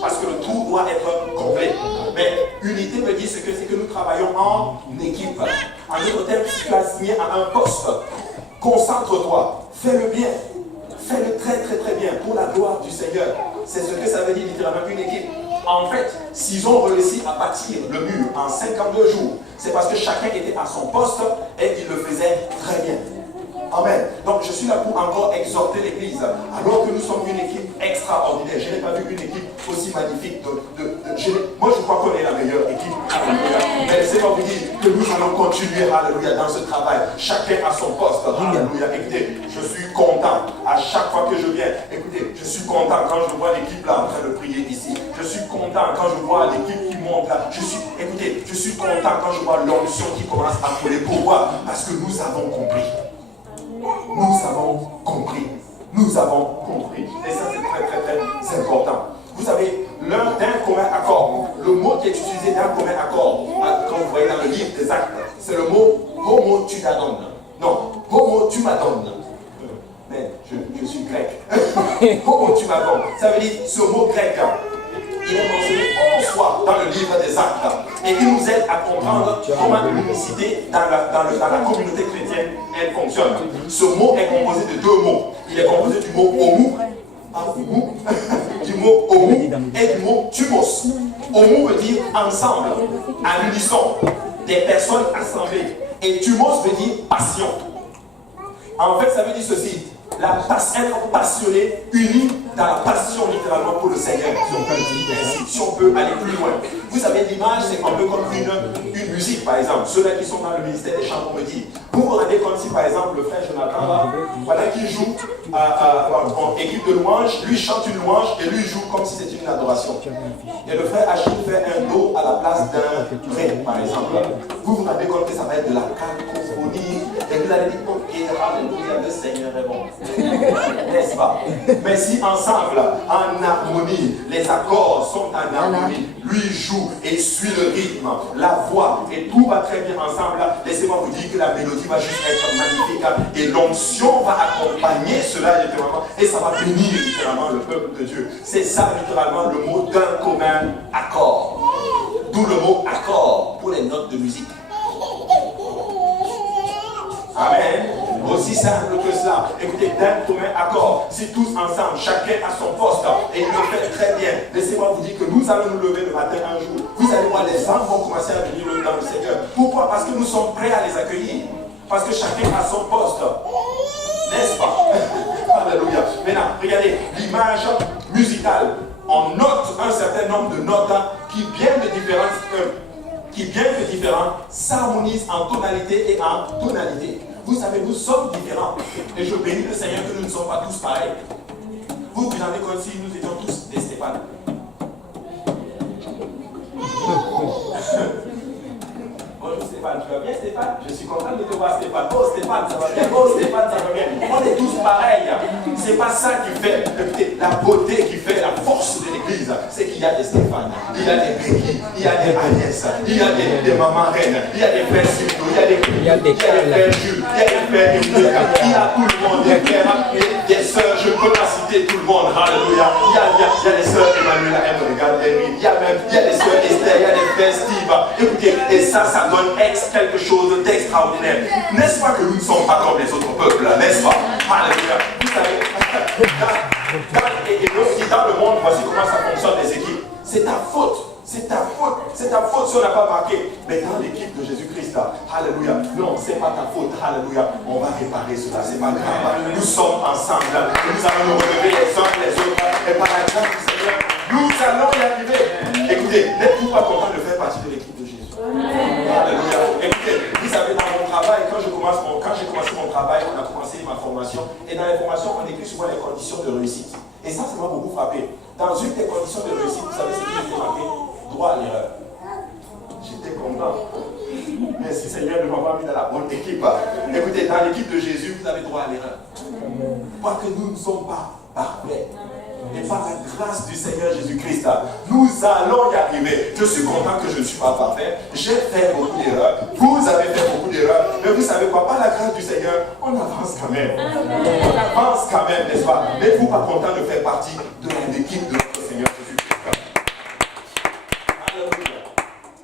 Parce que le trou doit être complet. Mais unité veut dire c'est que nous travaillons en équipe. En d'autres termes, si tu as signé à un poste, concentre-toi, fais le bien. Fais-le très très très bien pour la gloire du Seigneur. C'est ce que ça veut dire littéralement une équipe. En fait, s'ils ont réussi à bâtir le mur en 52 jours, c'est parce que chacun était à son poste et il le faisait très bien. Amen. Donc je suis là pour encore exhorter l'Église. Alors que nous sommes une équipe extraordinaire. Je n'ai pas vu une équipe aussi magnifique. Moi je crois qu'on est la meilleure équipe. Alléluia. Mais laissez-moi vous dire que nous allons continuer, alléluia, dans ce travail. Chacun à son poste. Alléluia. Écoutez, je suis content à chaque fois que je viens. Écoutez, je suis content quand je vois l'équipe là en train de prier ici. Je suis content quand je vois l'équipe qui monte là. Écoutez, je suis content quand je vois l'onction qui commence à couler. Pourquoi? Parce que nous avons compris. Nous avons compris. Nous avons compris. Et ça, c'est très, très, très important. Vous savez, l'un d'un commun accord, le mot qui est utilisé d'un commun accord, quand vous voyez dans le livre des Actes, c'est le mot homo tu m'adonnes. Non, homo tu m'adonnes. Mais je suis grec. Homo tu m'adonnes. Ça veut dire ce mot grec. Il est mentionné 11 fois dans le livre des Actes et il nous aide à comprendre comment l'unicité dans la communauté chrétienne elle fonctionne. Ce mot est composé de deux mots. Il est composé du mot homo, du mot homo et du mot thumos. Homo veut dire ensemble, à l'unisson, des personnes assemblées. Et thumos veut dire passion. En fait, ça veut dire ceci. Être passionné, uni dans la passion littéralement pour le Seigneur. Si on peut aller plus loin. Vous savez, l'image, c'est un peu comme une musique, par exemple. Ceux-là qui sont dans le ministère des chants vont me dire. Vous vous rendez compte si, par exemple, le frère Jonathan, là, voilà, qui joue en équipe de louange, lui chante une louange et lui joue comme si c'était une adoration. Et le frère Achille fait un do à la place d'un ré, par exemple. Vous vous rendez compte que ça va être de la cacophonie. Et vous allez dire, ok, alléluia, le Seigneur est bon. N'est-ce pas? Mais si ensemble, en harmonie, les accords sont en harmonie, lui joue et suit le rythme, la voix, et tout va très bien ensemble, laissez-moi vous dire que la mélodie va juste être magnifique et l'onction va accompagner cela littéralement et ça va bénir littéralement le peuple de Dieu. C'est ça littéralement le mot d'un commun accord. D'où le mot accord pour les notes de musique. Amen. Aussi simple que cela. Écoutez, d'un commun accord. Si tous ensemble, chacun à son poste, et il le fait très bien. Laissez-moi vous dire que nous allons nous lever le matin un jour. Vous allez voir, les âmes vont commencer à venir dans le Seigneur. Pourquoi? Parce que nous sommes prêts à les accueillir. Parce que chacun a son poste. N'est-ce pas? Alléluia. Maintenant, regardez, l'image musicale. On note un certain nombre de notes qui, bien que différents, s'harmonisent en tonalité et en tonalité. Vous savez, nous sommes différents. Et je bénis le Seigneur que nous ne sommes pas tous pareils. Vous vous rendez compte si nous étions tous des Stéphane. Bonjour Stéphane, tu vas bien Stéphane? Je suis content de te voir Stéphane. Oh Stéphane, ça va bien. Oh Stéphane, ça va bien. On est tous pareils. C'est pas ça qui fait la beauté, qui fait la force de l'église. C'est qu'il y a des Stéphane, il y a des Becky, il y a des Agnès, il y a des mamans reines, il y a des frères Sylvio, il y a des frères Jules, il y a des frères Émile, il y a tout le monde, des frères et des sœurs. Je ne peux pas citer tout le monde. Alléluia. Il y a les sœurs Emmanuel, elle me regarde, il y a les sœurs Esther, il y a les frères Steve. Écoutez, et ça donne quelque chose d'extraordinaire. N'est-ce pas que nous ne sommes pas comme les autres peuples, n'est-ce pas? Alléluia. Vous savez, dans le monde, voici comment ça fonctionne les équipes. C'est ta faute. C'est ta faute. C'est ta faute si on n'a pas marqué. Mais dans l'équipe de Jésus-Christ, alléluia. Non, c'est pas ta faute. Alléluia. On va réparer cela. C'est pas grave. Nous sommes ensemble. Nous allons nous relever les uns les autres. Et par la grâce du Seigneur, nous allons y arriver. Écoutez, n'êtes-vous pas content de faire partie de l'équipe de Jésus? Alléluia. Écoutez, vous savez, dans mon travail, quand j'ai commencé mon travail, on a commencé ma formation. Et dans les formations, on écrit souvent les conditions de réussite. Et ça m'a beaucoup frappé. Dans une des conditions de réussite, vous savez ce qui était marqué? Droit à l'erreur. J'étais content. Merci Seigneur de m'avoir mis dans la bonne équipe. Écoutez, dans l'équipe de Jésus, vous avez droit à l'erreur. Parce que nous ne sommes pas parfaits. Et par la grâce du Seigneur Jésus-Christ, nous allons y arriver. Je suis content que je ne suis pas parfait. J'ai fait beaucoup d'erreurs. Vous avez fait beaucoup d'erreurs. Mais vous savez quoi? Par la grâce du Seigneur, on avance quand même. On avance quand même, n'est-ce pas? N'êtes-vous pas content de faire partie de l'équipe de notre Seigneur Jésus-Christ? Alléluia.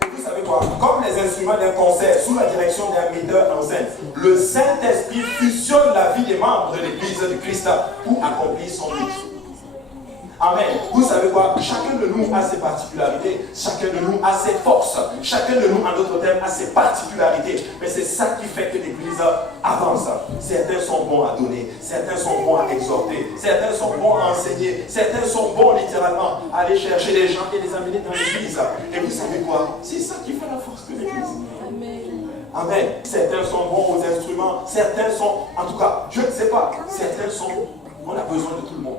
Et vous savez quoi? Comme les instruments d'un concert sous la direction d'un metteur en scène, le Saint-Esprit fusionne la vie des membres de l'Église du Christ pour accomplir son but. Amen. Vous savez quoi? Chacun de nous a ses particularités. Chacun de nous a ses forces. Chacun de nous, en d'autres termes, a ses particularités. Mais c'est ça qui fait que l'Église avance. Certains sont bons à donner. Certains sont bons à exhorter. Certains sont bons à enseigner. Certains sont bons littéralement à aller chercher les gens et les amener dans l'Église. Et vous savez quoi? C'est ça qui fait la force de l'Église. Amen. Certains sont bons aux instruments. Certains sont, en tout cas, je ne sais pas. Certains sont, on a besoin de tout le monde.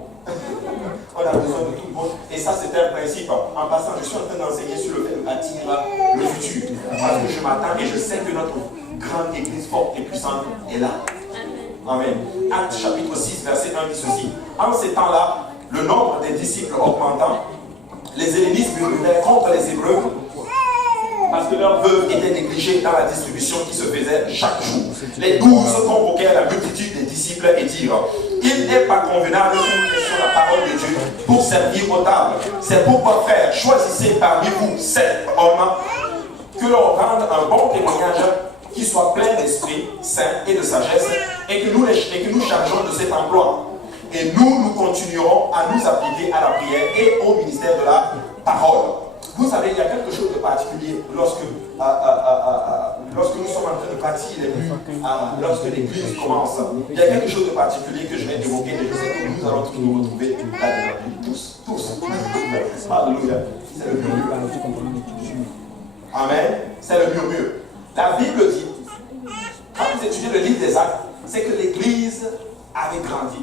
On a besoin de tout le monde. Et ça, c'est un principe. En passant, je suis en train d'enseigner sur le fait de bâtir le futur. Parce que je m'attends et je sais que notre grande église forte et puissante est là. Amen. Actes chapitre 6, verset 1 dit ceci. En ces temps-là, le nombre des disciples augmentant, les hellénistes murmuraient contre les Hébreux parce que leurs veuves étaient négligées dans la distribution qui se faisait chaque jour. Les 12 convoquèrent la multitude des disciples et dirent: il n'est pas convenable que nous laissions la parole de Dieu pour servir aux tables. C'est pourquoi, frères, choisissez parmi vous 7 hommes que l'on rende un bon témoignage, qui soit plein d'esprit saint et de sagesse, et que nous chargeons de cet emploi. Et nous continuerons à nous appliquer à la prière et au ministère de la parole. Vous savez, il y a quelque chose de particulier lorsque nous sommes en train de bâtir les murs, lorsque l'église commence. Il y a quelque chose de particulier que je vais évoquer et je sais que nous allons tous nous retrouver là-dedans. Tous. Alléluia. C'est le murmure. Amen. C'est le murmure. La Bible dit, quand vous étudiez le livre des Actes, c'est que l'église avait grandi.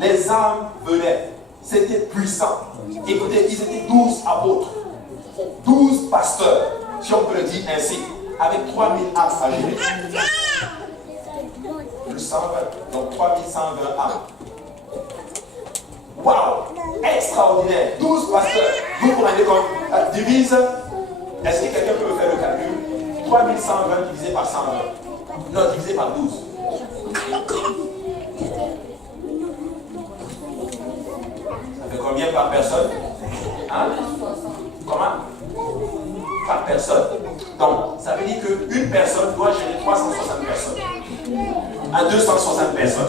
Les âmes venaient. C'était puissant. Écoutez, ils étaient 12 apôtres, 12 pasteurs, si on peut le dire ainsi, avec 3000 âmes à gérer. Plus 120, donc 3120 âmes. Waouh! Extraordinaire! 12 pasteurs. Vous vous rendez compte? Divise, est-ce que quelqu'un peut me faire le calcul? 3120 divisé par 120. Non, divisé par 12. Ça fait combien par personne? Hein? Comment? Par personne. Donc, ça veut dire qu'une personne doit gérer 360 personnes. À 260 personnes.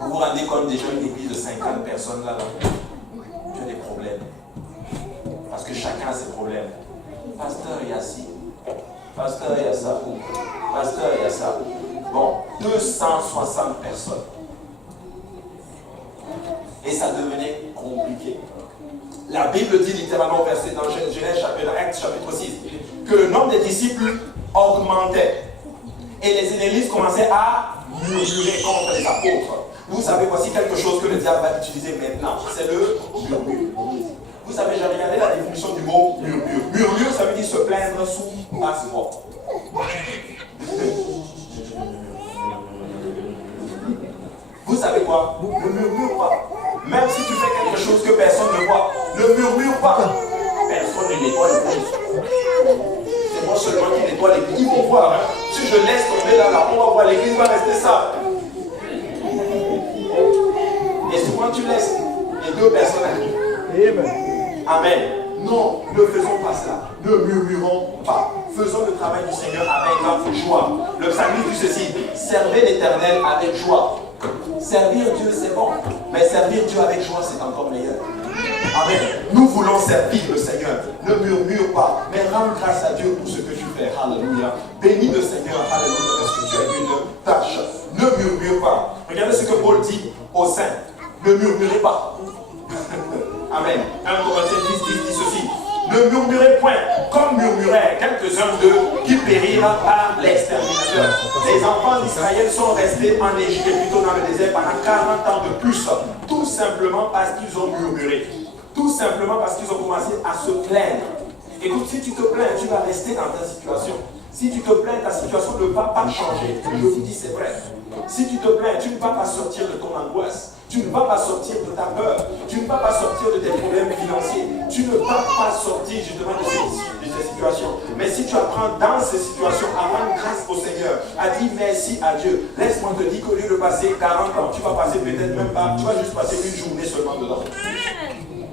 Vous vous rendez compte déjà une église de 50 personnes là-bas? Tu as des problèmes. Parce que chacun a ses problèmes. Pasteur, il y a ci. Pasteur, il y a ça. Pasteur, il y a ça. Bon, 260 personnes. Et ça devenait compliqué. La Bible dit littéralement verset dans Genèse chapitre 6 que le nombre des disciples augmentait. Et les hellénistes commençaient à murmurer contre les apôtres. Vous savez, voici quelque chose que le diable va utiliser maintenant. C'est le murmure. Vous savez, j'ai regardé la définition du mot murmure. Murmure, ça veut dire se plaindre sous basse voix. Vous savez quoi? Ne murmure pas. Même si tu fais quelque chose que personne ne voit, ne murmure pas. Personne ne nettoie l'église. C'est moi seulement qui nettoie l'église. Il faut voir. Hein? Si je laisse tomber là, on va voir, l'église va rester ça. Et souvent tu laisses les deux personnes arrivent. Amen. Non, ne faisons pas cela. Ne murmurons pas. Faisons le travail du Seigneur avec joie. Le psalmiste dit ceci: servez l'Éternel avec joie. Servir Dieu, c'est bon, mais servir Dieu avec joie, c'est encore meilleur. Amen. Nous voulons servir le Seigneur. Ne murmure pas, mais rends grâce à Dieu pour ce que tu fais. Alléluia. Bénis le Seigneur. Alléluia, parce que tu as une tâche. Ne murmure pas. Regardez ce que Paul dit aux saints. Ne murmurez pas. Amen. 1 Corinthiens 10 dit ceci: ne murmurez point, comme murmuraient quelques-uns d'eux qui périrent par l'exterminateur. Les enfants d'Israël sont restés en Égypte, plutôt dans le désert, pendant 40 ans de plus, tout simplement parce qu'ils ont murmuré. Tout simplement parce qu'ils ont commencé à se plaindre. Écoute, si tu te plains, tu vas rester dans ta situation. Si tu te plains, ta situation ne va pas changer. Je vous dis, c'est vrai. Si tu te plains, tu ne vas pas sortir de ton angoisse. Tu ne vas pas sortir de ta peur. Tu ne vas pas sortir de tes problèmes financiers. Tu ne vas pas sortir justement de ces situations. Mais si tu apprends dans ces situations à rendre grâce au Seigneur, à dire merci à Dieu, laisse-moi te dire qu'au lieu de passer 40 ans, tu vas passer peut-être même pas, tu vas juste passer une journée seulement dedans.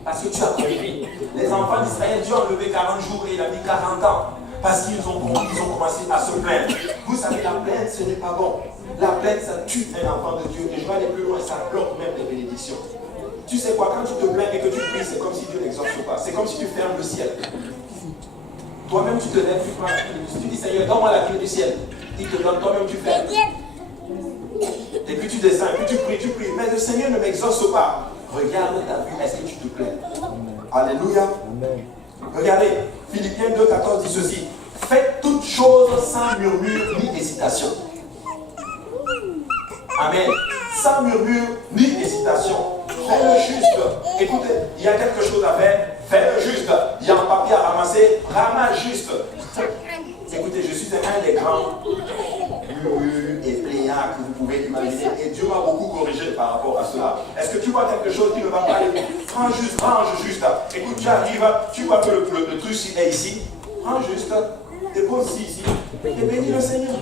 Parce que tu as compris. Les enfants d'Israël, Dieu a enlevé 40 jours et il a mis 40 ans. Parce qu'ils ont commencé à se plaindre. Vous savez, la plainte, ce n'est pas bon. La plainte, ça tue un enfant de Dieu. Et je vais aller plus loin, ça bloque même les bénédictions. Tu sais quoi, quand tu te plains et que tu pries, c'est comme si Dieu n'exauce pas. C'est comme si tu fermes le ciel. Toi-même, tu te lèves, tu prends la clé du ciel. Tu dis, Seigneur, donne-moi la clé du ciel. Il te donne, toi-même, tu fermes. Et puis tu descends, et puis tu pries. Mais le Seigneur ne m'exauce pas. Regarde ta vie, est-ce que tu te plains? Alléluia. Regardez, Philippiens 2,14 dit ceci. Faites toutes choses sans murmure ni hésitation. Amen. Sans murmure ni hésitation. Fais-le juste. Écoutez, il y a quelque chose à faire. Fais-le juste. Il y a un papier à ramasser. Ramasse juste. Écoutez, je suis un des grands murmures et plaignards que vous pouvez imaginer. Et Dieu m'a beaucoup corrigé par rapport à cela. Est-ce que tu vois quelque chose qui ne va pas aller? Prends juste, range juste. Écoute, tu arrives, tu vois que le truc est ici. Prends juste, dépose ici et bénis le Seigneur.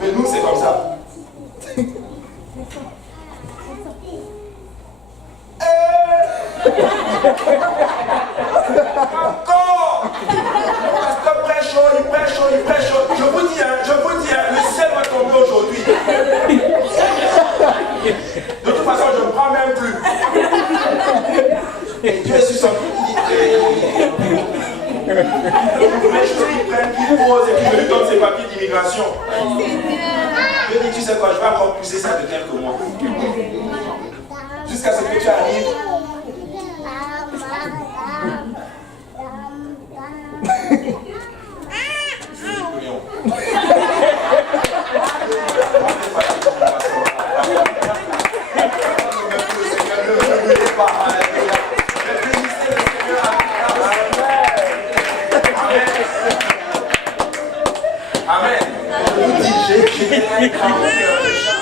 Mais nous, c'est comme ça. Encore! Pasteur prêche chaud, il prêche chaud, il prêche chaud. Je vous dis, le ciel va tomber aujourd'hui. De toute façon, je ne prends même plus. Et Dieu est sur son truc, il prêche chaud, il prenne, il pose, et puis je lui donne ses papiers d'immigration. Je dis, tu sais quoi, je vais encore pousser ça de quelques mois. Jusqu'à ce que tu arrives. Amen. Je vous dis, j'ai un grand cœur de chat.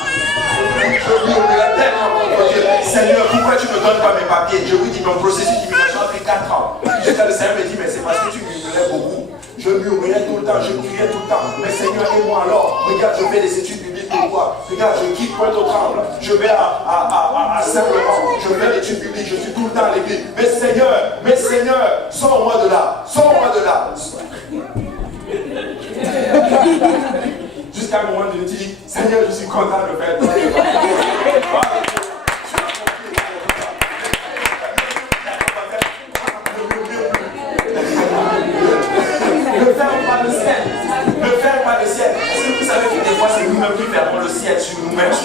Je vous remercie tellement. Seigneur, pourquoi tu ne me donnes pas mes papiers? Je vous dis, mon processus d'immigration a pris 4 ans. Jusqu'à le Seigneur me dit, mais c'est parce que tu murmurais beaucoup. Je murmurais tout le temps, je criais tout le temps. Mais Seigneur, aide-moi alors. Regarde, je fais des études bibliques pour toi. Regarde, je quitte Pointe-aux-Trembles. Je vais à Saint-Laurent. Je fais l'étude biblique, je suis tout le temps à l'église. Mais Seigneur, sors-moi de là. Sors-moi de là. Jusqu'à un moment où tu dis, Seigneur, je suis content de faire ça. Ne ferme pas le ciel. Ne ferme pas le ciel. Est-ce que vous savez que des fois, c'est nous-mêmes qui fermons le ciel sur nous-mêmes?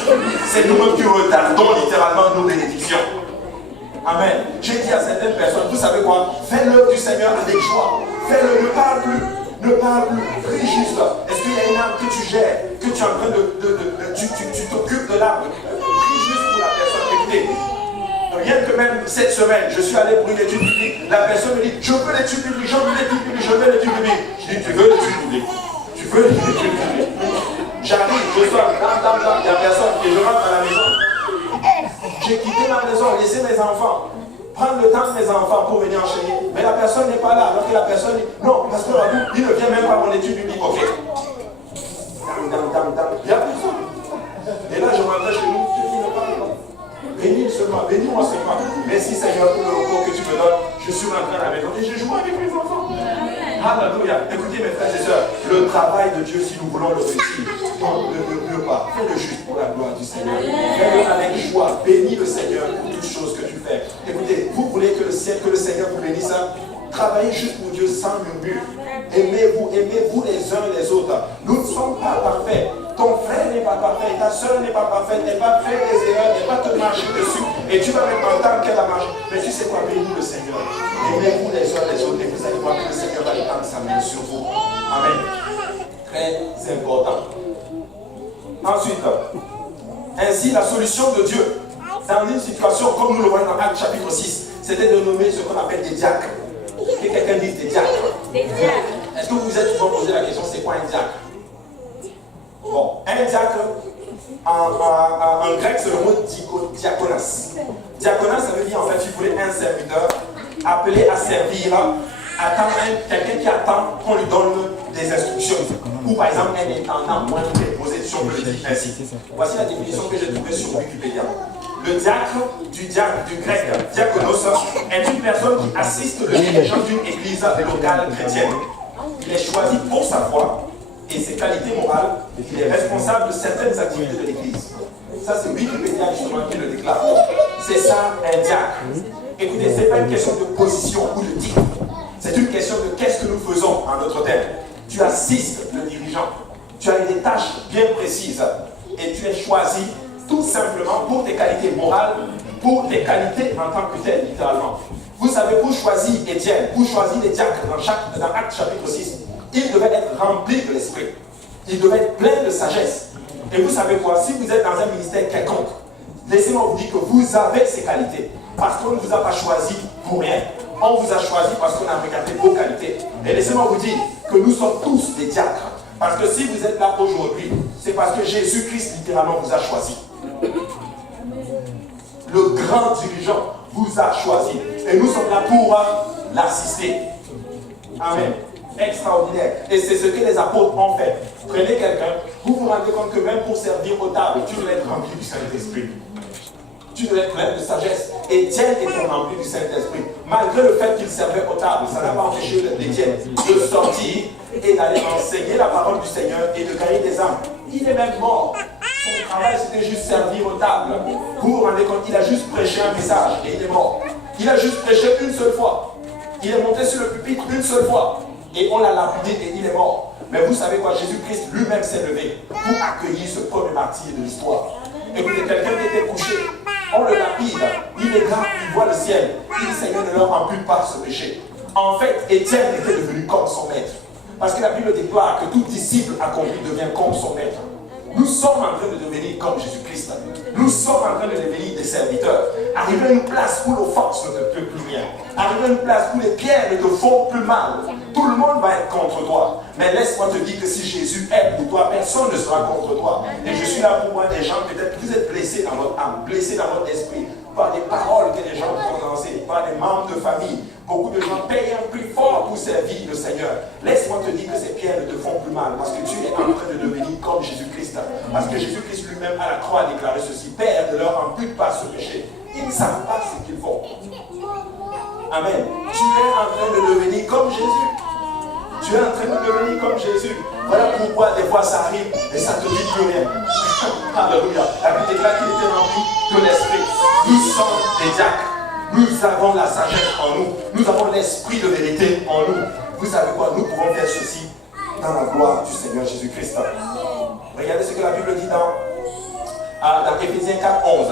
C'est nous-mêmes qui retardons littéralement nos bénédictions. Amen. J'ai dit à certaines personnes, vous savez quoi? Fais l'œuvre du Seigneur avec joie. Fais-le, ne parle plus. Ne parle plus, prie juste. Est-ce qu'il y a une âme que tu gères, que tu es en train tu t'occupes de l'âme? Prie juste pour la personne. Écoutez, rien que même cette semaine, je suis allé pour une étude biblique. La personne me dit, je veux l'étude biblique, je veux l'étude biblique, je veux l'étude biblique. Je dis, tu veux l'étude biblique? Tu veux l'étude biblique? J'arrive, je sors, il y a personne, et je rentre à la maison. J'ai quitté ma maison, laissé mes enfants. Prendre le temps de mes enfants pour venir enchaîner. Mais la personne n'est pas là. Alors que la personne dit, non, parce que il ne vient même pas à mon étude biblique. Ok. Il n'y a personne. Et là, je rentre chez nous. Je dis, ne parle pas. Bénis seulement, bénis-moi seulement. Merci Seigneur pour le repos que tu me donnes. Je suis rentré à la maison et je joue avec mes enfants. Alléluia. Écoutez mes frères et sœurs, le travail de Dieu, si nous voulons le réussir, ne murmure pas. Fais-le juste pour la gloire du Seigneur. Fais-le avec joie. Bénis le Seigneur pour toutes choses que tu fais. Écoutez, vous voulez que le Seigneur vous bénisse, travaillez juste pour Dieu sans murmure. Aimez-vous les uns les autres. Nous ne sommes pas parfaits. Ton frère n'est pas parfait, ta soeur n'est pas parfaite, elle va faire des erreurs, elle va te marcher dessus. Et tu vas même entendre qu'elle a marché. Mais tu sais quoi, bénis le Seigneur. Aimez-vous les uns les autres et vous allez voir que le Seigneur va étendre sa main sur vous. Amen. Très important. Ensuite, ainsi la solution de Dieu dans une situation comme nous le voyons dans Actes chapitre 6, c'était de nommer ce qu'on appelle des diacres. Que quelqu'un dise des diacres. Est-ce que vous vous êtes souvent posé la question, c'est quoi un diacre? Bon, un diacre, en grec, c'est le mot diakonas. Diakonas, ça veut dire en fait, si vous voulez, un serviteur appelé à servir, quelqu'un qui attend qu'on lui donne des instructions. Ou par exemple, un intendant, moins déposé, si on peut le dire ainsi. Voici la définition que j'ai trouvée sur Wikipédia. Le diacre, du grec diakonos, est une personne qui assiste le dirigeant d'une église locale chrétienne. Il est choisi pour sa foi et ses qualités morales. Il est responsable de certaines activités de l'église. Ça, c'est Wikipédia justement qui le déclare. C'est ça un diacre. Écoutez, ce n'est pas une question de position ou de titre. C'est une question de qu'est-ce que nous faisons en notre terme. Tu assistes le dirigeant. Tu as des tâches bien précises. Et tu es choisi tout simplement pour tes qualités morales, pour tes qualités en tant que tel, littéralement. Vous savez, pour choisir Étienne, pour choisir les diacres dans Actes chapitre 6, il devait être rempli de l'esprit. Il devait être plein de sagesse. Et vous savez quoi? Si vous êtes dans un ministère quelconque, laissez-moi vous dire que vous avez ces qualités. Parce qu'on ne vous a pas choisi pour rien. On vous a choisi parce qu'on a regardé vos qualités. Et laissez-moi vous dire que nous sommes tous des diacres. Parce que si vous êtes là aujourd'hui, c'est parce que Jésus-Christ littéralement vous a choisi. Le grand dirigeant vous a choisi. Et nous sommes là pour l'assister. Amen. Extraordinaire. Et c'est ce que les apôtres ont fait. Prenez quelqu'un, vous vous rendez compte que même pour servir aux tables, tu dois être rempli du Saint-Esprit. Tu dois être plein de sagesse. Étienne était rempli du Saint-Esprit. Malgré le fait qu'il servait aux tables, ça n'a pas empêché Étienne de sortir et d'aller enseigner la parole du Seigneur et de gagner des âmes. Il est même mort. Son travail, c'était juste servir aux tables. Vous vous rendez compte, il a juste prêché un message et il est mort. Il a juste prêché une seule fois. Il est monté sur le pupitre une seule fois. Et on l'a lapidé et il est mort. Mais vous savez quoi, Jésus-Christ lui-même s'est levé pour accueillir ce premier martyr de l'histoire. Écoutez, quelqu'un qui était couché, on le lapide, il est grand, il voit le ciel. Il dit, Seigneur, ne leur ampute pas ce péché. En fait, Étienne était devenu comme son maître. Parce que la Bible déclare que tout disciple accompli devient comme son maître. Nous sommes en train de devenir comme Jésus-Christ. Nous sommes en train de devenir des serviteurs. Arriver à une place où l'offense ne te peut plus rien. Arriver à une place où les pierres ne te font plus mal. Tout le monde va être contre toi. Mais laisse-moi te dire que si Jésus est pour toi, personne ne sera contre toi. Et je suis là pour voir des gens, peut-être que vous êtes blessés dans votre âme, blessés dans votre esprit, par des paroles que les gens ont prononcées, par des membres de famille. Beaucoup de gens payent un prix fort pour servir le Seigneur. Laisse-moi te dire que ces pierres ne te font plus mal parce que tu es en train de devenir comme Jésus-Christ. Parce que Jésus-Christ lui-même à la croix a déclaré ceci: Père, ne leur ampute pas ce péché. Ils ne savent pas ce qu'ils font. Amen. Tu es en train de devenir comme Jésus. Tu es en train de devenir comme Jésus. Voilà pourquoi des fois ça arrive et ça ne te dit plus rien. Alléluia. La Bible déclare qu'il était rempli de l'esprit. Nous sommes des diacres. Nous avons la sagesse en nous. Nous avons l'esprit de vérité en nous. Vous savez quoi? Nous pouvons faire ceci dans la gloire du Seigneur Jésus-Christ. Regardez ce que la Bible dit dans Éphésiens 4:11.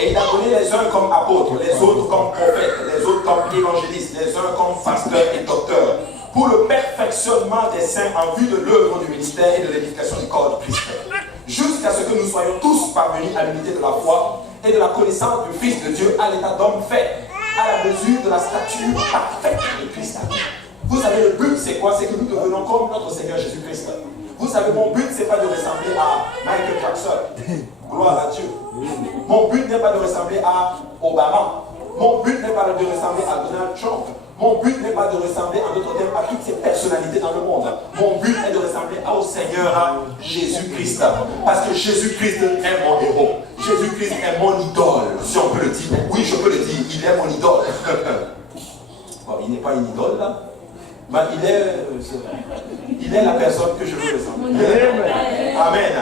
Et il a donné les uns comme apôtres, les autres comme prophètes, les autres comme évangélistes, les uns comme pasteurs et docteurs, pour le perfectionnement des saints en vue de l'œuvre du ministère et de l'édification du corps du Christ, jusqu'à ce que nous soyons tous parvenus à l'unité de la foi et de la connaissance du Fils de Dieu à l'état d'homme fait, à la mesure de la stature parfaite de Christ. Vous savez, le but c'est quoi? C'est que nous devenons comme notre Seigneur Jésus-Christ. Vous savez, mon but c'est pas de ressembler à Michael Jackson. Gloire à Dieu. Mon but n'est pas de ressembler à Obama. Mon but n'est pas de ressembler à Donald Trump. Mon but n'est pas de ressembler en d'autres termes à toutes ces personnalités dans le monde. Mon but est de ressembler au Seigneur, à Jésus-Christ. Parce que Jésus-Christ est mon héros. Jésus-Christ est mon idole, si on peut le dire. Oui, je peux le dire, il est mon idole. Bon, il n'est pas une idole là. Ben, il est la personne que je veux ressembler. Amen.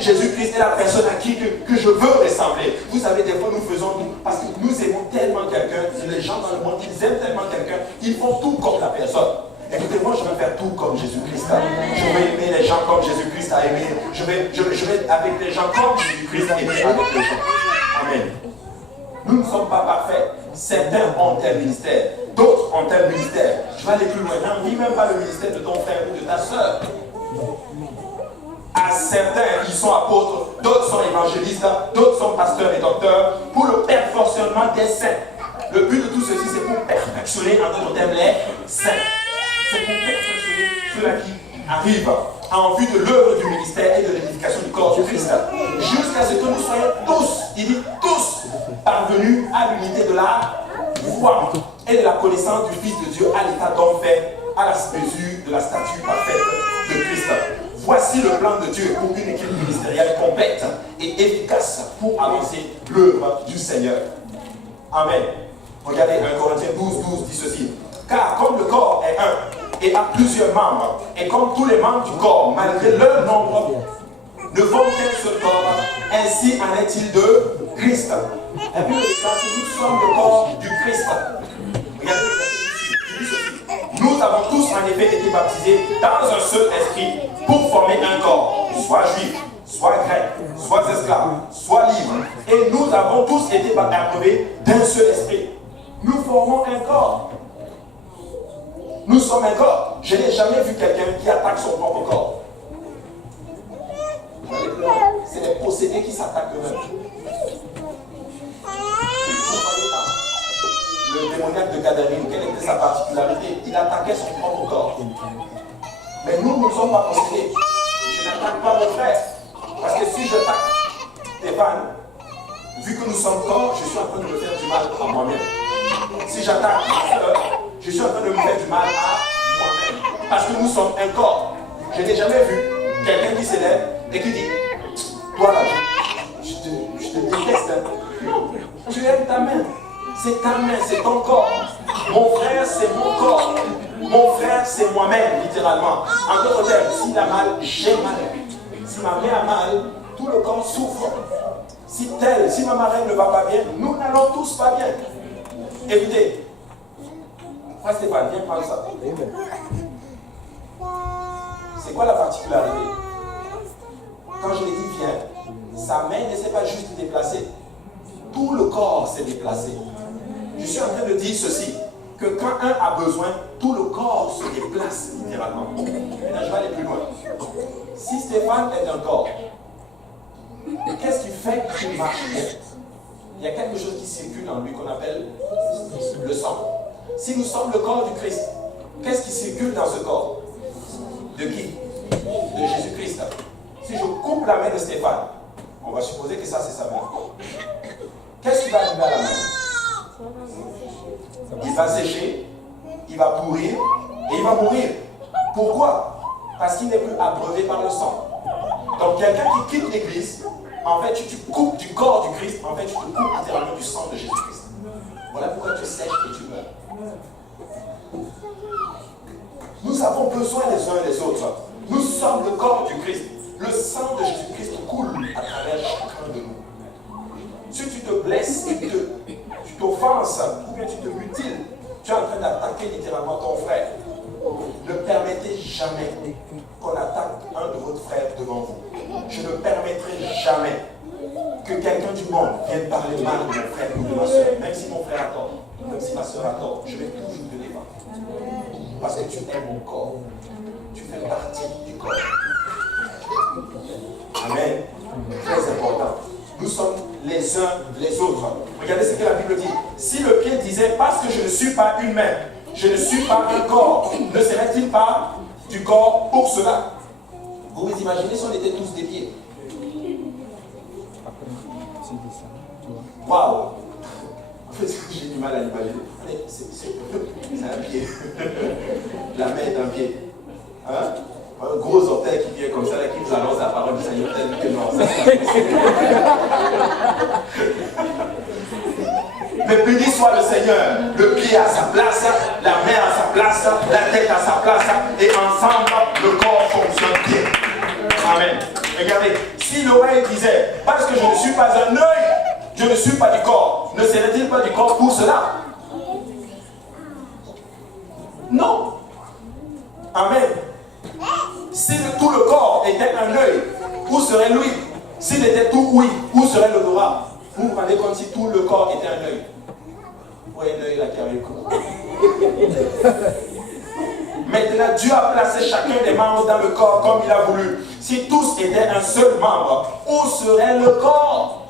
Jésus-Christ est la personne à qui que je veux ressembler. Vous savez, des fois nous faisons, parce que nous aimons tellement quelqu'un, les gens dans le monde, ils aiment tellement quelqu'un, ils font tout comme la personne. Écoutez, moi je veux faire tout comme Jésus-Christ. Je veux aimer les gens comme Jésus-Christ a aimé. Je vais être avec les gens comme Jésus-Christ a aimé avec les gens. Amen. Nous ne sommes pas parfaits. Certains ont tel ministère, d'autres ont tel ministère. Je vais aller plus loin. N'en dis même pas le ministère de ton frère ou de ta soeur. À certains, ils sont apôtres, d'autres sont évangélistes, d'autres sont pasteurs et docteurs, pour le perfectionnement des saints. Le but de tout ceci, c'est pour perfectionner, en d'autres termes, les saints. C'est pour perfectionner ceux-là qui arrivent en vue de l'œuvre du ministère et de l'édification du corps du Christ. Jusqu'à ce que nous soyons tous, il dit tous, parvenus à l'unité de la foi et de la connaissance du Fils de Dieu à l'état d'homme fait à la mesure de la stature parfaite de Christ. Voici le plan de Dieu pour une équipe ministérielle complète et efficace pour avancer l'œuvre du Seigneur. Amen. Regardez 1 Corinthiens 12 dit ceci. Car comme le corps est un et a plusieurs membres, et comme tous les membres du corps, malgré leur nombre, ne forment qu'un seul corps, ainsi en est-il de Christ. La Bible déclare que nous sommes le corps du Christ. Regardez le verset ici. Il dit ceci. Nous avons tous en effet été baptisés dans un seul esprit pour former un corps, soit juif, soit grec, soit esclave, soit libre. Et nous avons tous été approuvés d'un seul esprit. Nous formons un corps. Nous sommes un corps. Je n'ai jamais vu quelqu'un qui attaque son propre corps. C'est les possédés qui s'attaquent eux-mêmes. Vous voyez là, le démoniaque de Gadarène, quelle était sa particularité? Il attaquait son propre corps. Mais nous ne sommes pas possédés. Je n'attaque pas mon frère. Parce que si j'attaque Stéphane, vu que nous sommes corps, je suis en train de me faire du mal à moi-même. Si j'attaque ma soeur, je suis en train de me faire du mal à moi-même. Parce que nous sommes un corps. Je n'ai jamais vu quelqu'un qui s'élève et qui dit, toi là, je te déteste. Non, tu aimes ta main. C'est ta main, c'est ton corps. Mon frère, c'est mon corps. Mon frère, c'est moi-même, littéralement. En d'autres termes, s'il a mal, j'ai mal. Si ma main a mal, tout le corps souffre. Si ma marraine ne va pas bien, nous n'allons tous pas bien. Écoutez, frère Stéphane, viens prendre ça. C'est quoi la particularité? Quand je l'ai dit viens, sa main ne s'est pas juste déplacée. Tout le corps s'est déplacé. Je suis en train de dire ceci, que quand un a besoin, tout le corps se déplace littéralement. Maintenant, je vais aller plus loin. Si Stéphane est un corps, qu'est-ce qui fait qu'il marche bien? Il y a quelque chose qui circule en lui qu'on appelle le sang. Si nous sommes le corps du Christ, qu'est-ce qui circule dans ce corps? De qui? De Jésus-Christ. Si je coupe la main de Stéphane, on va supposer que ça c'est sa main. Qu'est-ce qui va arriver à la main? Il va sécher, il va pourrir et il va mourir. Pourquoi? Parce qu'il n'est plus abreuvé par le sang. Donc quelqu'un qui quitte l'église, en fait tu coupes du corps du Christ, en fait tu te coupes littéralement du sang de Jésus-Christ. Voilà pourquoi tu sèches et tu meurs. Nous avons besoin les uns des autres. Nous sommes le corps du Christ. Le sang de Jésus-Christ coule à travers chacun de nous. Si tu te blesses et que tu t'offenses ou bien tu te mutiles, tu es en train d'attaquer littéralement ton frère. Ne permettez jamais qu'on attaque un de votre frère devant vous. Je ne permettrai jamais que quelqu'un du monde vienne parler mal de mon frère ou de ma soeur. Même si mon frère a tort, même si ma soeur a tort, je vais toujours te défendre. Parce que tu es mon corps. Tu fais partie du corps. Amen. Très important. Nous sommes les uns les autres. Regardez ce que la Bible dit. Si le pied disait, parce que je ne suis pas une main, je ne suis pas un corps, ne serait-il pas du corps pour cela? Vous vous imaginez si on était tous des pieds? Waouh! En fait, j'ai du mal à l'imaginer. C'est un pied. La main est un pied. Hein? Un gros orteil qui vient comme ça, là, qui nous annonce la parole du Seigneur, tel que non. Mais béni soit le Seigneur, le pied à sa place, la main à sa place, la tête à sa place, et ensemble, le corps fonctionne bien. Amen. Regardez, si l'oreille disait, parce que je ne suis pas un œil, je ne suis pas du corps, ne serait-il pas du corps pour cela? Non. Amen. Si tout le corps était un œil, où serait l'ouïe? S'il était tout ouïe, où serait l'odorat? Vous vous rendez compte si tout le corps était un œil? Oui, l'œil là qui avait le corps. Maintenant, Dieu a placé chacun des membres dans le corps comme il a voulu. Si tous étaient un seul membre, où serait le corps?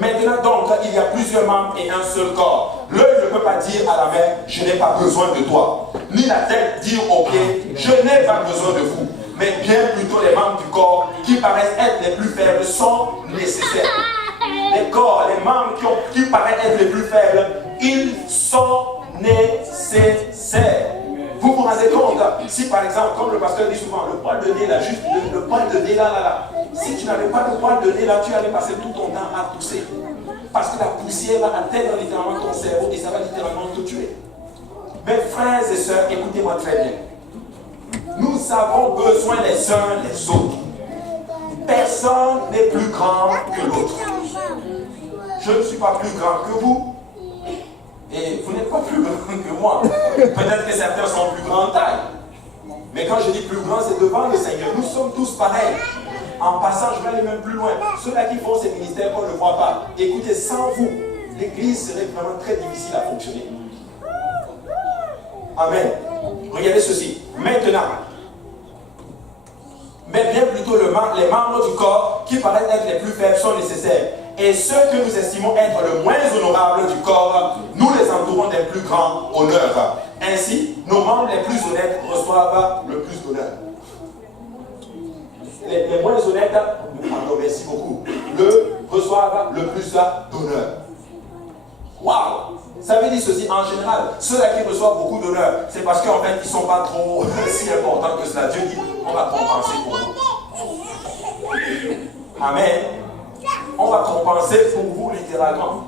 Maintenant donc, il y a plusieurs membres et un seul corps. L'œil ne peut pas dire à la main, je n'ai pas besoin de toi. Ni la tête dire aux pieds, je n'ai pas besoin de vous. Mais bien plutôt les membres du corps qui paraissent être les plus faibles sont nécessaires. Les corps, les membres qui paraissent être les plus faibles, ils sont nécessaires. Vous vous rendez compte, si par exemple, comme le pasteur dit souvent, le poil de nez là, juste le poil de nez là, si tu n'avais pas de poil de nez là, tu allais passer tout ton temps à tousser. Parce que la poussière va atteindre littéralement ton cerveau et ça va littéralement te tuer. Mes frères et sœurs, écoutez-moi très bien. Nous avons besoin les uns des autres. Personne n'est plus grand que l'autre. Je ne suis pas plus grand que vous. Et vous n'êtes pas plus grand que moi. Peut-être que certains sont plus grands en taille. Mais quand je dis plus grand, c'est devant le Seigneur. Nous sommes tous pareils. En passant, je vais aller même plus loin. Ceux-là qui font ces ministères qu'on ne voit pas. Écoutez, sans vous, l'Église serait vraiment très difficile à fonctionner. Amen. Regardez ceci. Maintenant, mais bien plutôt les membres du corps qui paraissent être les plus faibles sont nécessaires. Et ceux que nous estimons être le moins honorables du corps, nous les entourons d'un plus grand honneur. Ainsi, nos membres les plus honnêtes reçoivent le plus d'honneur. Les moins honnêtes, pardon, merci beaucoup, reçoivent le plus d'honneur. Waouh! Ça veut dire ceci, en général, ceux-là qui reçoivent beaucoup d'honneur, c'est parce qu'en fait, ils ne sont pas trop si importants que cela. Dieu dit, on va compenser pour vous. Amen. On va compenser pour vous littéralement.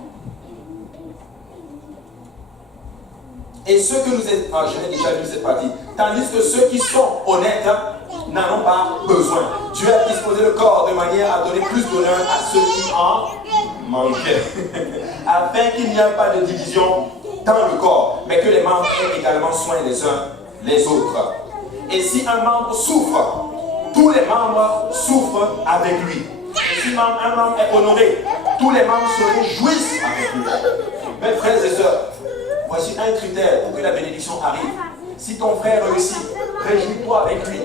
Et ceux que nous êtes, je l'ai déjà lu cette partie, tandis que ceux qui sont honnêtes n'en ont pas besoin. Dieu a disposé le corps de manière à donner plus d'honneur à ceux qui en manquaient, afin qu'il n'y ait pas de division dans le corps, mais que les membres aient également soin les uns les autres. Et si un membre souffre, tous les membres souffrent avec lui. Et si un membre est honoré, tous les membres se réjouissent avec lui. Mes frères et sœurs, voici un critère pour que la bénédiction arrive. Si ton frère réussit, réjouis-toi avec lui.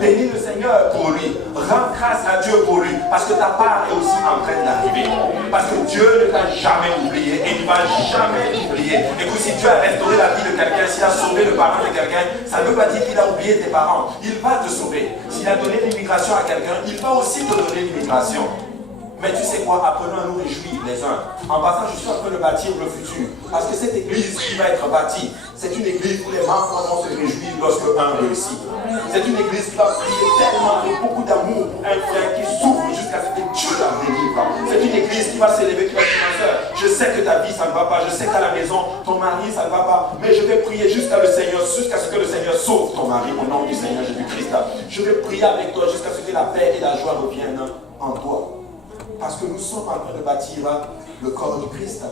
Bénis le Seigneur pour lui. Rends grâce à Dieu pour lui. Parce que ta part est aussi en train d'arriver. Parce que Dieu ne t'a jamais oublié et ne va jamais t'oublier. Écoute, si Dieu a restauré la vie de quelqu'un, s'il a sauvé le parent de quelqu'un, ça ne veut pas dire qu'il a oublié tes parents. Il va te sauver. S'il a donné l'immigration à quelqu'un, il va aussi te donner l'immigration. Mais tu sais quoi, apprenons à nous réjouir les uns. En passant, je suis en train de bâtir le futur. Parce que cette église qui va être bâtie, c'est une église où les membres vont se réjouir lorsque un réussit. C'est une église qui va prier tellement avec beaucoup d'amour pour un frère qui souffre jusqu'à ce que Dieu la délivre. C'est une église qui va s'élever, qui va dire, ma soeur, je sais que ta vie ça ne va pas, je sais qu'à la maison, ton mari ça ne va pas, mais je vais prier jusqu'à ce que le Seigneur sauve ton mari au nom du Seigneur Jésus-Christ. Je vais prier avec toi jusqu'à ce que la paix et la joie reviennent en toi. Parce que nous sommes en train de bâtir le corps du Christ.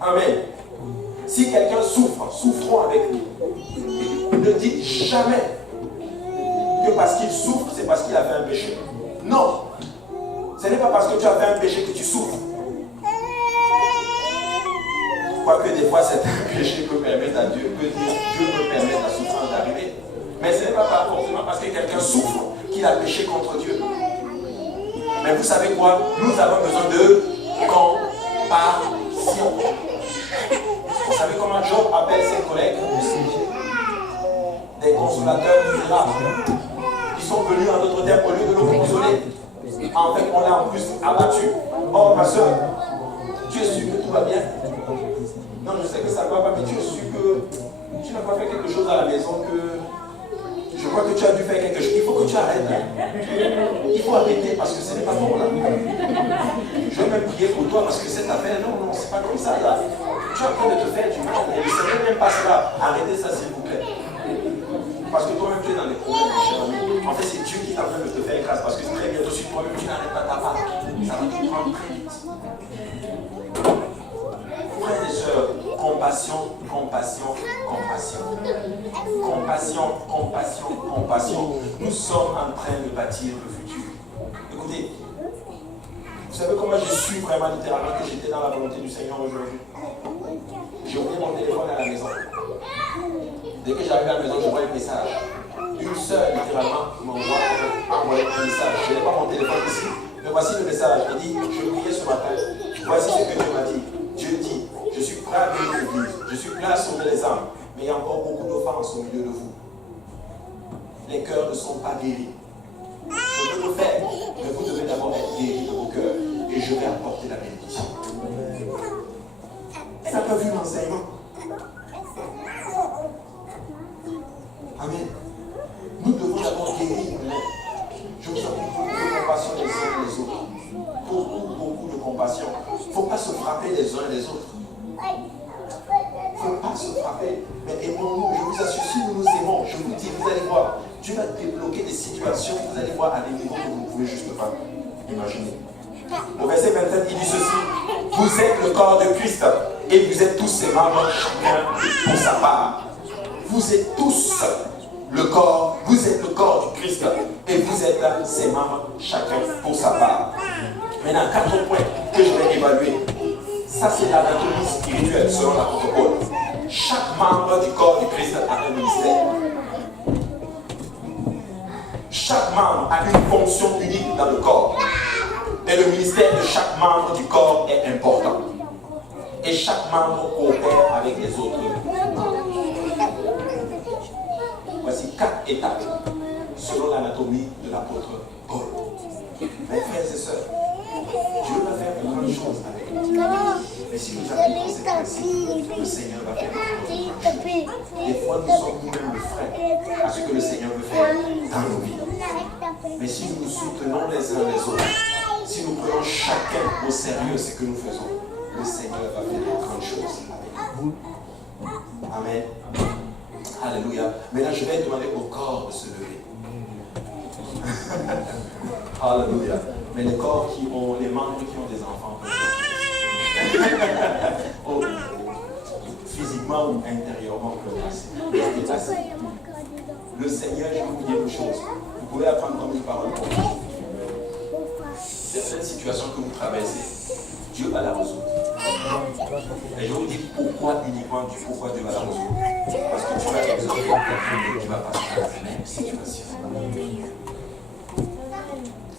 Amen. Si quelqu'un souffre, souffrons avec lui. Ne dites jamais que parce qu'il souffre, c'est parce qu'il a fait un péché. Non. Ce n'est pas parce que tu as fait un péché que tu souffres. Quoique des fois, certains péchés peuvent permettre à Dieu, Dieu peut permettre à souffrance d'arriver. Mais ce n'est pas forcément parce que quelqu'un souffre qu'il a péché contre Dieu. Mais vous savez quoi? Nous avons besoin de compassion. Vous savez comment Job appelle ses collègues? Des consolateurs misérables. Ils sont venus en d'autres termes au lieu de le consoler. En fait, on l'a en plus abattu. Oh ma soeur, tu es sûr que tout va bien? Non, je sais que ça ne va pas, mais tu es sûr que tu n'as pas fait quelque chose à la maison que... Je crois que tu as dû faire quelque chose. Il faut que tu arrêtes. Il faut arrêter parce que ce n'est pas bon là. Je vais même prier pour toi parce que cette affaire, non, c'est pas comme ça là. Tu es en train de te faire du mal. Et le Seigneur n'aime pas cela. Arrêtez ça s'il vous plaît. Parce que toi-même tu es dans des problèmes, mon cher ami. En fait, c'est Dieu qui est en train de te faire grâce parce que très bientôt si toi-même tu n'arrêtes pas ta part, ça va te prendre très vite. Frères et sœurs, compassion, compassion, compassion. Compassion, compassion, compassion. Nous sommes en train de bâtir le futur. Écoutez, vous savez comment j'ai su vraiment littéralement que j'étais dans la volonté du Seigneur aujourd'hui? J'ai oublié mon téléphone à la maison. Dès que j'arrive à la maison, je vois un message. Une sœur littéralement m'envoie un message. Je n'ai pas mon téléphone ici, mais voici le message. Il dit, je priais ce matin. Voici ce que Dieu m'a dit. Dieu dit, je suis prêt à bénir l'Église, je suis prêt à sauver les âmes, mais il y a encore beaucoup d'offenses au milieu de vous. Les cœurs ne sont pas guéris. Je peux le faire, mais vous devez d'abord être guéris de vos cœurs, et je vais apporter la bénédiction. Tu n'as pas vu l'enseignement? Amen. Nous devons d'abord guérir. Je vous en prie, beaucoup de compassion les uns les autres. Beaucoup de compassion. Il ne faut pas se frapper les uns les autres. Il ne faut pas se frapper. Mais aimons-nous. Je vous assure, si nous nous aimons, je vous dis, vous allez voir, Dieu va débloquer des situations, vous allez voir à des niveaux que vous ne pouvez juste pas imaginer. Au verset 27, il dit ceci: vous êtes le corps de Christ et vous êtes tous ses membres, chacun pour sa part. Vous êtes tous le corps, vous êtes le corps du Christ et vous êtes ses membres, chacun pour sa part. Maintenant, 4 points que je vais évaluer. Ça, c'est l'anatomie spirituelle selon l'apôtre Paul. Chaque membre du corps du Christ a un ministère. Chaque membre a une fonction unique dans le corps. Et le ministère de chaque membre du corps est important. Et chaque membre coopère avec les autres membres. Voici 4 étapes selon l'anatomie de l'apôtre Paul. Mes frères et sœurs, Dieu va faire de grandes choses avec nous. Mais si nous appliquons ces principes, le Seigneur va faire de grandes choses. Des fois, nous sommes nous-mêmes le frein à ce que le Seigneur veut faire dans nos vies. Mais si nous nous soutenons les uns les autres, si nous prenons chacun au sérieux ce que nous faisons, le Seigneur va faire de grandes choses avec nous. Amen. Alléluia. Maintenant, je vais demander au corps de se lever. Alléluia. Mais les corps qui ont, les membres qui ont des enfants, oh, physiquement ou intérieurement, restez assis. Le Seigneur, je vais vous dire une chose. Vous pouvez apprendre comme une parole pour vous. Certaines situations que vous traversez, Dieu va la résoudre. Et je vous dis pourquoi uniquement pourquoi Dieu va la résoudre. Parce que tu vas exaucer et tu vas passer à la même situation.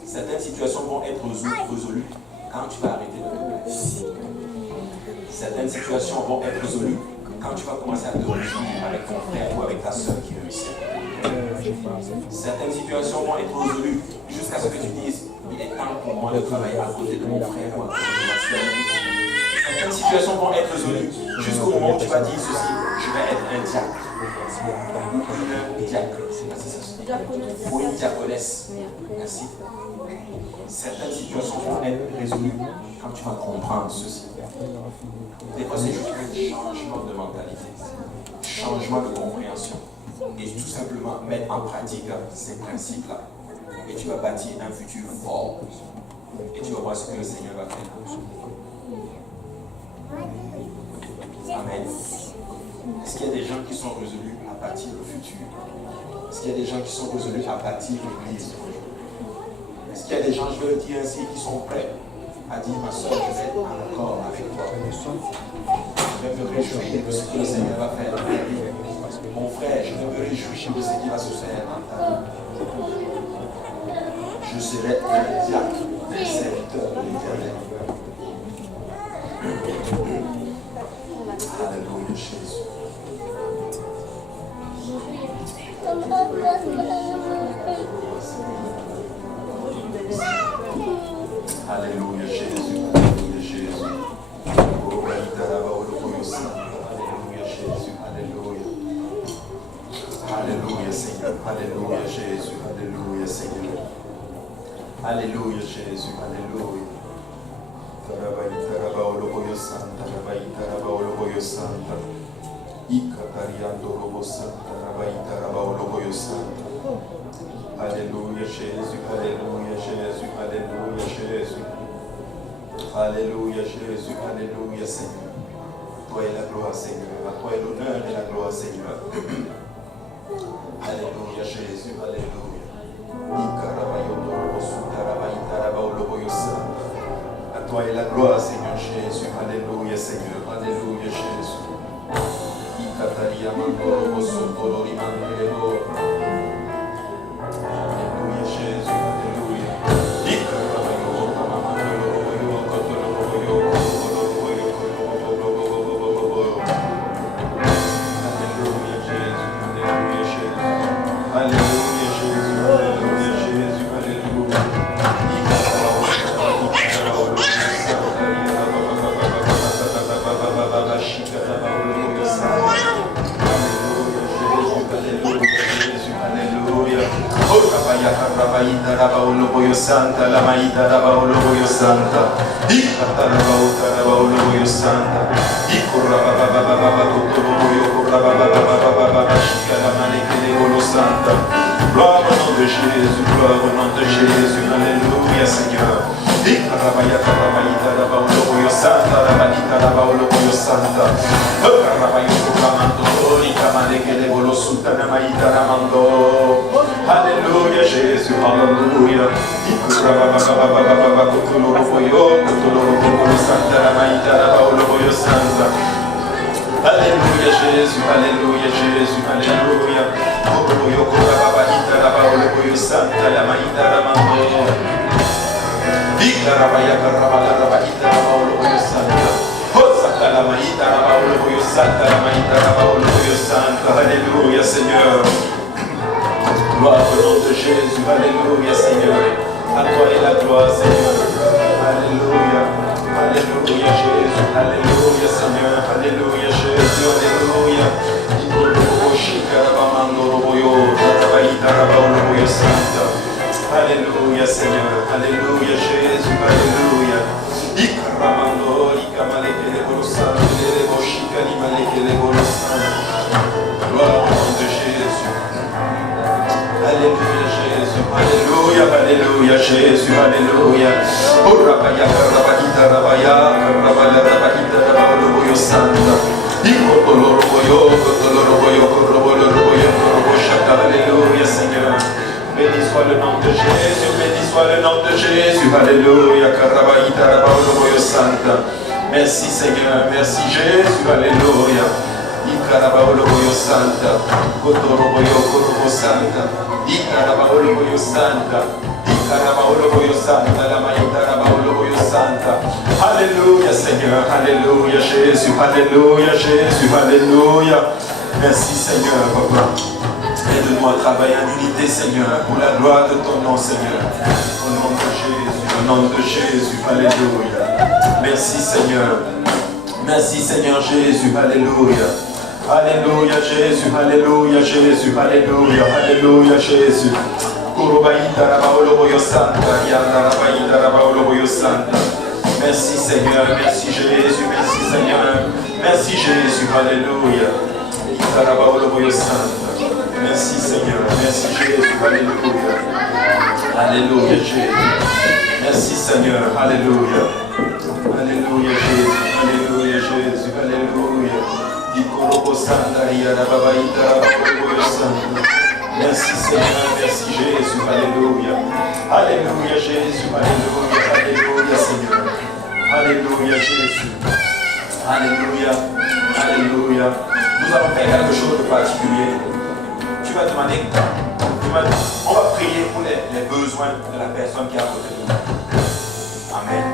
Certaines situations vont être résolues quand tu vas arrêter de te plaindre. Certaines situations vont être résolues quand tu vas commencer à te réjouir avec ton frère ou avec ta soeur qui réussit. Certaines situations vont être résolues jusqu'à ce que tu dises: il est temps pour moi de travailler à côté de mon frère ou à côté de ma soeur. Certaines situations vont être résolues jusqu'au moment où tu vas dire ceci: je vais être un diacre ou une diacre. Ou une diaconesse. Merci. Certaines situations vont être résolues quand tu vas comprendre ceci. Des fois, c'est juste un changement de mentalité, changement de compréhension. Et tout simplement mettre en pratique ces principes-là. Et tu vas bâtir un futur fort. Et tu vas voir ce que le Seigneur va faire. Amen. Est-ce qu'il y a des gens qui sont résolus à bâtir le futur? Est-ce qu'il y a des gens qui sont résolus à bâtir l'Église? Est-ce qu'il y a des gens, je veux le dire ainsi, qui sont prêts à dire: ma soeur, je vais être en accord avec toi. Je vais me réjouir de ce que le Seigneur va faire dans ta vie. Mon frère, je vais me réjouir de ce qui va se faire dans ta vie. Je serai un diacre, un serviteur de l'Éternel. Alléluia, Jésus. Alléluia, Jésus. Alléluia, Jésus. Alléluia, Jésus. Alléluia. Alléluia, Seigneur. Alléluia, Jésus. Alléluia, Seigneur. Alléluia, Jésus. Alléluia. Tarabai, tarabaoloboyo santa, tarabai, tarabaoloboyo santa. Ikatariando robo santa, tarabai, tarabaoloboyo santa. Alléluia, Jésus. Alléluia, Jésus. Alléluia, Jésus. Alléluia, Jésus. Alléluia, Seigneur. Toi est la gloire, Seigneur. À toi est l'honneur et la gloire, Seigneur. Alléluia, Jésus. Alléluia. À toi est la gloire, Seigneur Jésus. Alléluia, Seigneur. Alléluia, Jésus. Alléluia, Jésus. Alléluia. rabaita rabaolo boyo santa, la maita rabaolo boyo santa. Ikata rabauta rabaolo boyo santa. Ikorabababababa kotolo boyo korabababababa shika la manekele bolo santa. Gloire au nom de Jésus, gloire au nom de Jésus, alléluia Seigneur. Ikarabaya karabaita rabaolo boyo santa, rabaita rabaolo boyo santa. Karabayo kuramando ika manekele bolo sultana maita ramando. Alléluia Jésus, alléluia. Ikorabababababa kotolo boyo santa, la maita rabaolo boyo santa. Alléluia Jésus, alléluia Jésus, alléluia. Oboyo korababahita rabaolo boyo santa, la maita ramando. Ikarabaya karabala rabahita rabaolo boyo santa. Hosaka la maita rabaolo boyo santa, la maita rabaolo boyo santa. Alléluia Seigneur. Gloire au nom de Jésus, alléluia Seigneur. À toi est la gloire Seigneur. Alléluia, alléluia Jésus, alléluia Seigneur, alléluia Jésus, alléluia. Alléluia Seigneur, alléluia Jésus, alléluia. Gloire au nom de Jésus. Alléluia Jésus, alléluia, alléluia Jésus, alléluia. Oh rabaya karabahita rabaya karabala rabahita rabalo santa. Alléluia Seigneur. Béni soit le nom de Jésus, béni soit le nom de Jésus. Alléluia karabahita rabalo santa. Merci Seigneur, merci Jésus, alléluia. Ikarabaolo boyo santa, kotoro boyo korobo santa. Ikarabaolo boyo santa, Ikarabaolo boyo santa, la maïta rabaolo boyo santa. Alléluia Seigneur, alléluia Jésus, alléluia Jésus, alléluia. Merci Seigneur, Papa. Aide-nous à travailler en unité Seigneur, pour la gloire de ton nom Seigneur. Au nom de Jésus, au nom de Jésus, alléluia. Merci Seigneur. Merci Seigneur Jésus, alléluia. Alléluia Jésus, alléluia Jésus, alléluia, alléluia Jésus. Merci Seigneur, merci Jésus, merci Seigneur. Merci Jésus, alléluia. Merci Seigneur, merci Jésus, alléluia. Alléluia Jésus. Merci Seigneur, alléluia. Alléluia Jésus, alléluia Jésus, alléluia. Merci Seigneur, merci Jésus, alléluia. Alléluia Jésus, alléluia, alléluia Seigneur. Alléluia Jésus. Alléluia, alléluia. Nous allons faire quelque chose de particulier. Tu vas demander, on va prier pour les besoins de la personne qui est à côté de nous. Amen.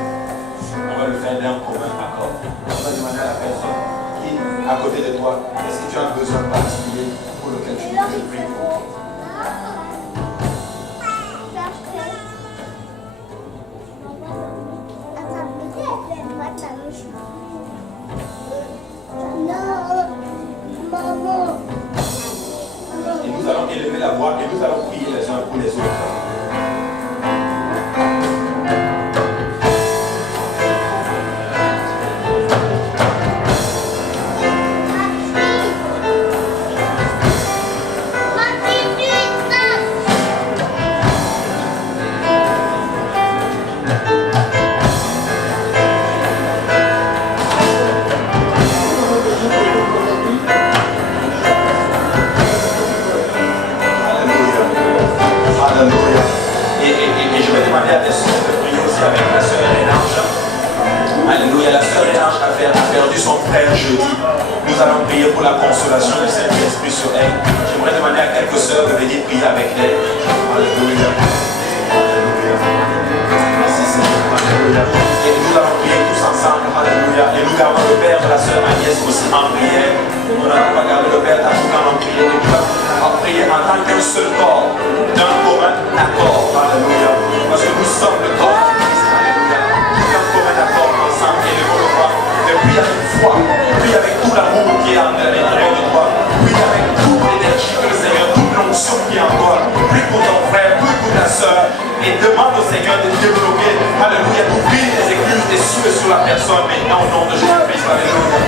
On va le faire d'un commun accord. On va demander à la personne qui est à côté de toi, est-ce que tu as un besoin particulier pour lequel tu veux prier pour? Et nous allons élever la voix et nous allons prier les uns pour les autres. Nous allons prier pour la consolation du Saint-Esprit sur elle. J'aimerais demander à quelques sœurs de venir prier avec elle. Alléluia. Alléluia. Merci Seigneur. Alléluia. Et nous allons prier tous ensemble. Alléluia. Et nous gardons le Père de la sœur Agnès aussi en prière. Nous n'allons pas garder le Père Tafoukan en prière. Et nous allons prier en tant qu'un seul corps, d'un commun accord. Alléluia. Parce que nous sommes le corps de Christ. Alléluia. D'un commun accord ensemble. Et nous le voir. Et puis avec foi. Puis avec tout l'amour qui est en l'intérieur de toi. Puis avec toute l'énergie que le Seigneur, toute l'onction qui est en toi. Prie pour ton frère, prie pour ta soeur. Et demande au Seigneur de développer, alléluia, d'ouvrir les écluses des cieux sur la personne maintenant au nom de Jésus-Christ, alléluia.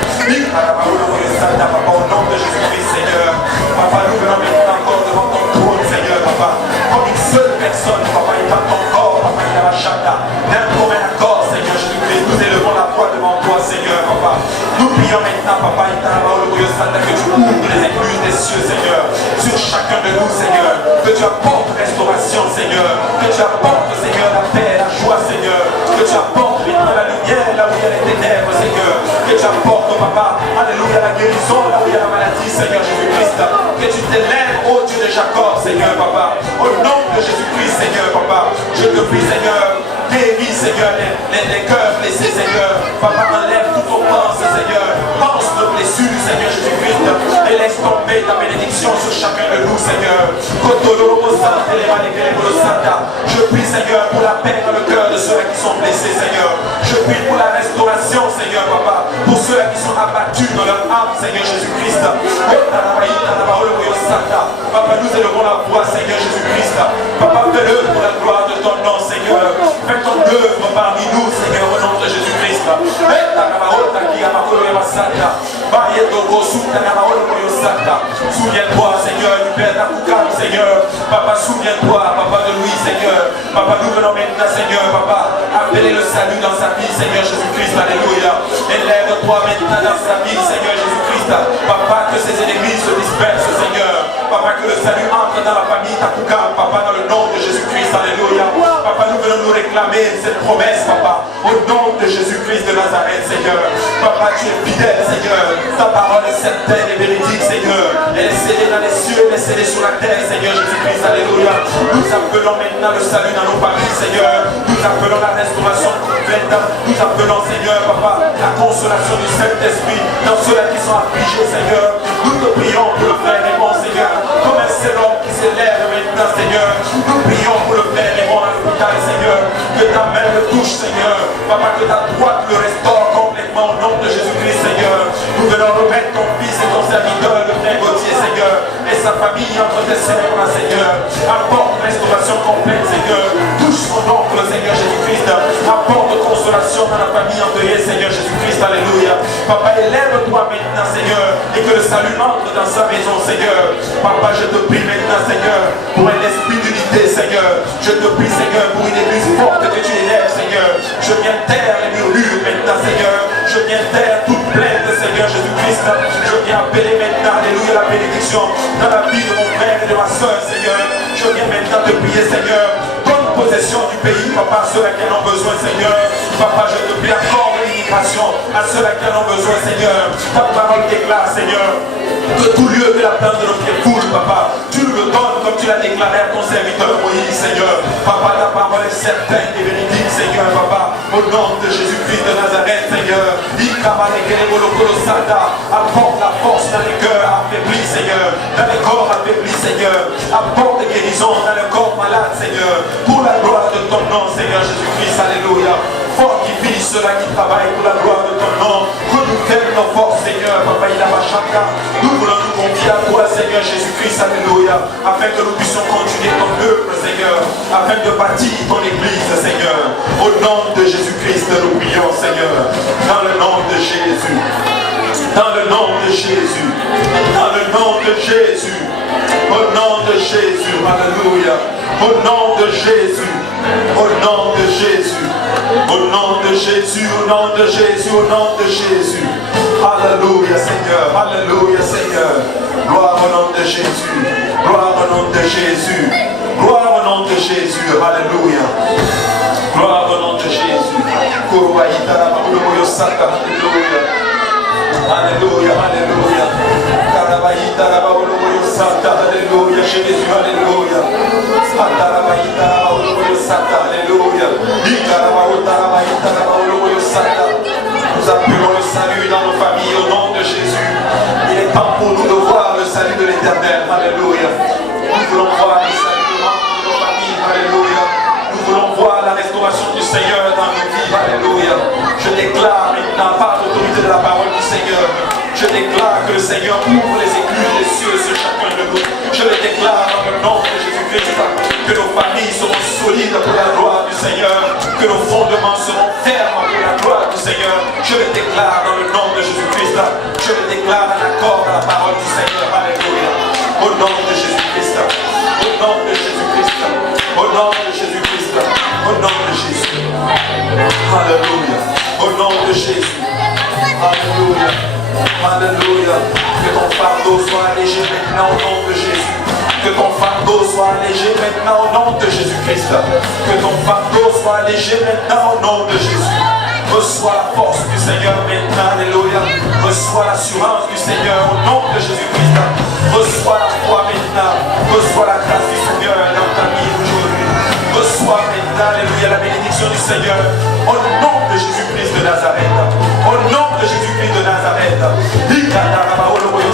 Papa, au nom de Jésus-Christ, Seigneur. Papa, nous venons maintenant encore devant ton trône, Seigneur, Papa. Comme une seule personne, Papa, il va ton corps, Papa, il a la chata. D'un commun accord, Seigneur Jésus-Christ, nous élevons la foi devant toi, Seigneur, Papa. Nous prions maintenant, Papa, que tu ouvres les écluses des cieux, Seigneur, sur chacun de nous, Seigneur. Que tu apportes restauration, Seigneur. Que tu apportes, Seigneur, la paix, la joie, Seigneur. Que tu apportes maintenant la lumière là où il y a les ténèbres, Seigneur. Que tu apportes, Papa, alléluia, la guérison là où il y a la maladie, Seigneur Jésus-Christ. Que tu t'élèves, ô Dieu de Jacob, Seigneur, Papa. Au nom de Jésus-Christ, Seigneur, Papa. Je te prie, Seigneur, guéris, Seigneur, les cœurs blessés, Seigneur. Papa, enlève toute offense, Seigneur. Pense nos blessures, Seigneur Jésus-Christ. Et laisse tomber ta bénédiction sur chacun de nous, Seigneur. Je prie, Seigneur, pour la paix dans le cœur de ceux qui sont blessés, Seigneur. Je prie pour la restauration, Seigneur, Papa. Pour ceux qui sont abattus dans leur âme, Seigneur Jésus-Christ. Papa, nous élevons la voix, Seigneur Jésus-Christ. Papa, fais-le pour la gloire de ton nom, Seigneur. Fais ton œuvre parmi nous, Seigneur, au nom de Jésus-Christ. Souviens-toi, Seigneur, du Père d'Apoukam, Seigneur. Papa, souviens-toi, Papa de Louis, Seigneur. Papa, nous venons maintenant, Seigneur, Papa, appeler le salut dans sa vie, Seigneur Jésus-Christ, alléluia. Élève-toi maintenant dans sa vie, Seigneur Jésus-Christ. Papa, que ses ennemis se dispersent, Seigneur. Papa, que le salut entre dans la famille d'Apoukam, Papa, dans le nom de Jésus-Christ, alléluia. Papa, nous venons nous réclamer cette promesse, Papa, au nom de Jésus-Christ de Nazareth, Seigneur. Papa, tu es fidèle, Seigneur. Ta parole est certaine et véridique, Seigneur. Elle est scellée dans les cieux, elle est scellée sur la terre, Seigneur Jésus-Christ, alléluia. Nous appelons maintenant le salut dans nos familles, Seigneur. Nous appelons la restauration complète. Nous appelons, Seigneur, Papa, la consolation du Saint-Esprit dans ceux qui sont affligés, Seigneur. Nous te prions pour le frère Raymond, Seigneur. Comme un seul homme qui s'élève maintenant, Seigneur. Nous prions pour le frère Raymond à l'hôpital, Seigneur. Que ta main le touche, Seigneur. Papa, que ta droite le restaure complètement au nom de Jésus-Christ, Seigneur. Nous venons remettre ton fils et ton serviteur, le frère Gauthier, Seigneur, et sa famille entre tes mains, Seigneur. Apporte restauration complète, Seigneur. Touche son oncle, Seigneur Jésus-Christ. Apporte consolation dans la famille endeuillée, Seigneur Jésus-Christ, alléluia. Papa, élève-toi maintenant, Seigneur, et que le salut entre dans sa maison, Seigneur. Papa, je te prie maintenant, Seigneur, pour un esprit d'unité, Seigneur. Je te prie, Seigneur, pour une église forte que tu élèves, Seigneur. Je viens taire les murmures maintenant, Seigneur. Je viens taire toute plainte, Seigneur Jésus-Christ. Je viens appeler maintenant, alléluia, la bénédiction dans la vie de mon frère et de ma soeur, Seigneur. Je viens maintenant te prier, Seigneur. Donne possession du pays, Papa, à ceux qui en ont besoin, Seigneur. Papa, je te prie encore de l'immigration à ceux qui en ont besoin, Seigneur. Ta parole déclare, Seigneur, que tout lieu de la plante de notre pied coule, Papa. Tu nous le donnes comme tu l'as déclaré à ton serviteur Moïse, Seigneur. Papa, ta parole est certaine et véridique, Seigneur, Papa. Au nom de Jésus-Christ de Nazareth, Seigneur. Apporte la force dans les cœurs affaiblis, Seigneur. Dans les corps affaiblis, Seigneur. Apporte guérison dans les corps malades, Seigneur. Pour la gloire de ton nom, Seigneur Jésus-Christ, alléluia. Fortifie ceux-là qui travaillent pour la gloire de ton nom. Renouvelle nos forces, Seigneur. Papa, il a ma chaka. Nous voulons nous confier à toi, Seigneur Jésus-Christ, alléluia. Afin que nous puissions continuer ton œuvre, Seigneur. Afin de bâtir ton église, Seigneur. Au nom de Jésus-Christ, nous prions, Seigneur. Dans le nom de Jésus. Dans le nom de Jésus. Dans le nom de Jésus. Au nom de Jésus. Alléluia. Au nom de Jésus. Au nom de Jésus. Au nom de Jésus. Au nom de Jésus. Au nom de Jésus. Alléluia, Seigneur. Alléluia, Seigneur. Gloire au nom de Jésus. Gloire au nom de Jésus. Gloire au nom de Jésus. Alléluia. Gloire au nom de Jésus. Alléluia, alléluia. Karabaïta, Rabaoloyo Santa, alléluia. Jésus, alléluia. Atarabaïta, Rabaoloyo Santa, alléluia. Ikarabaïta, Rabaoloyo Santa. Nous appelons le salut dans nos familles au nom de Jésus. Il est temps pour nous de voir le salut de l'Éternel, alléluia. Nous voulons voir le salut dans nos familles, alléluia. Nous voulons voir la restauration du Seigneur dans nos vies, alléluia. Je déclare maintenant par l'autorité de la parole du Seigneur, je déclare Au nom de Jésus. Alléluia. Au nom de Jésus. Alléluia. Alléluia. Que ton fardeau soit léger maintenant au nom de Jésus. Que ton fardeau soit léger maintenant au nom de Jésus-Christ. Que ton fardeau soit léger maintenant au nom de Jésus. Reçois la force du Seigneur maintenant, alléluia. Reçois l'assurance du Seigneur au nom de Jésus-Christ. Reçois la foi maintenant. Reçois la grâce du Seigneur dans ta vie aujourd'hui. Reçois maintenant, alléluia, la bénédiction du Seigneur au nom de Jésus-Christ de Nazareth. Au nom de Jésus-Christ de Nazareth. Alléluia,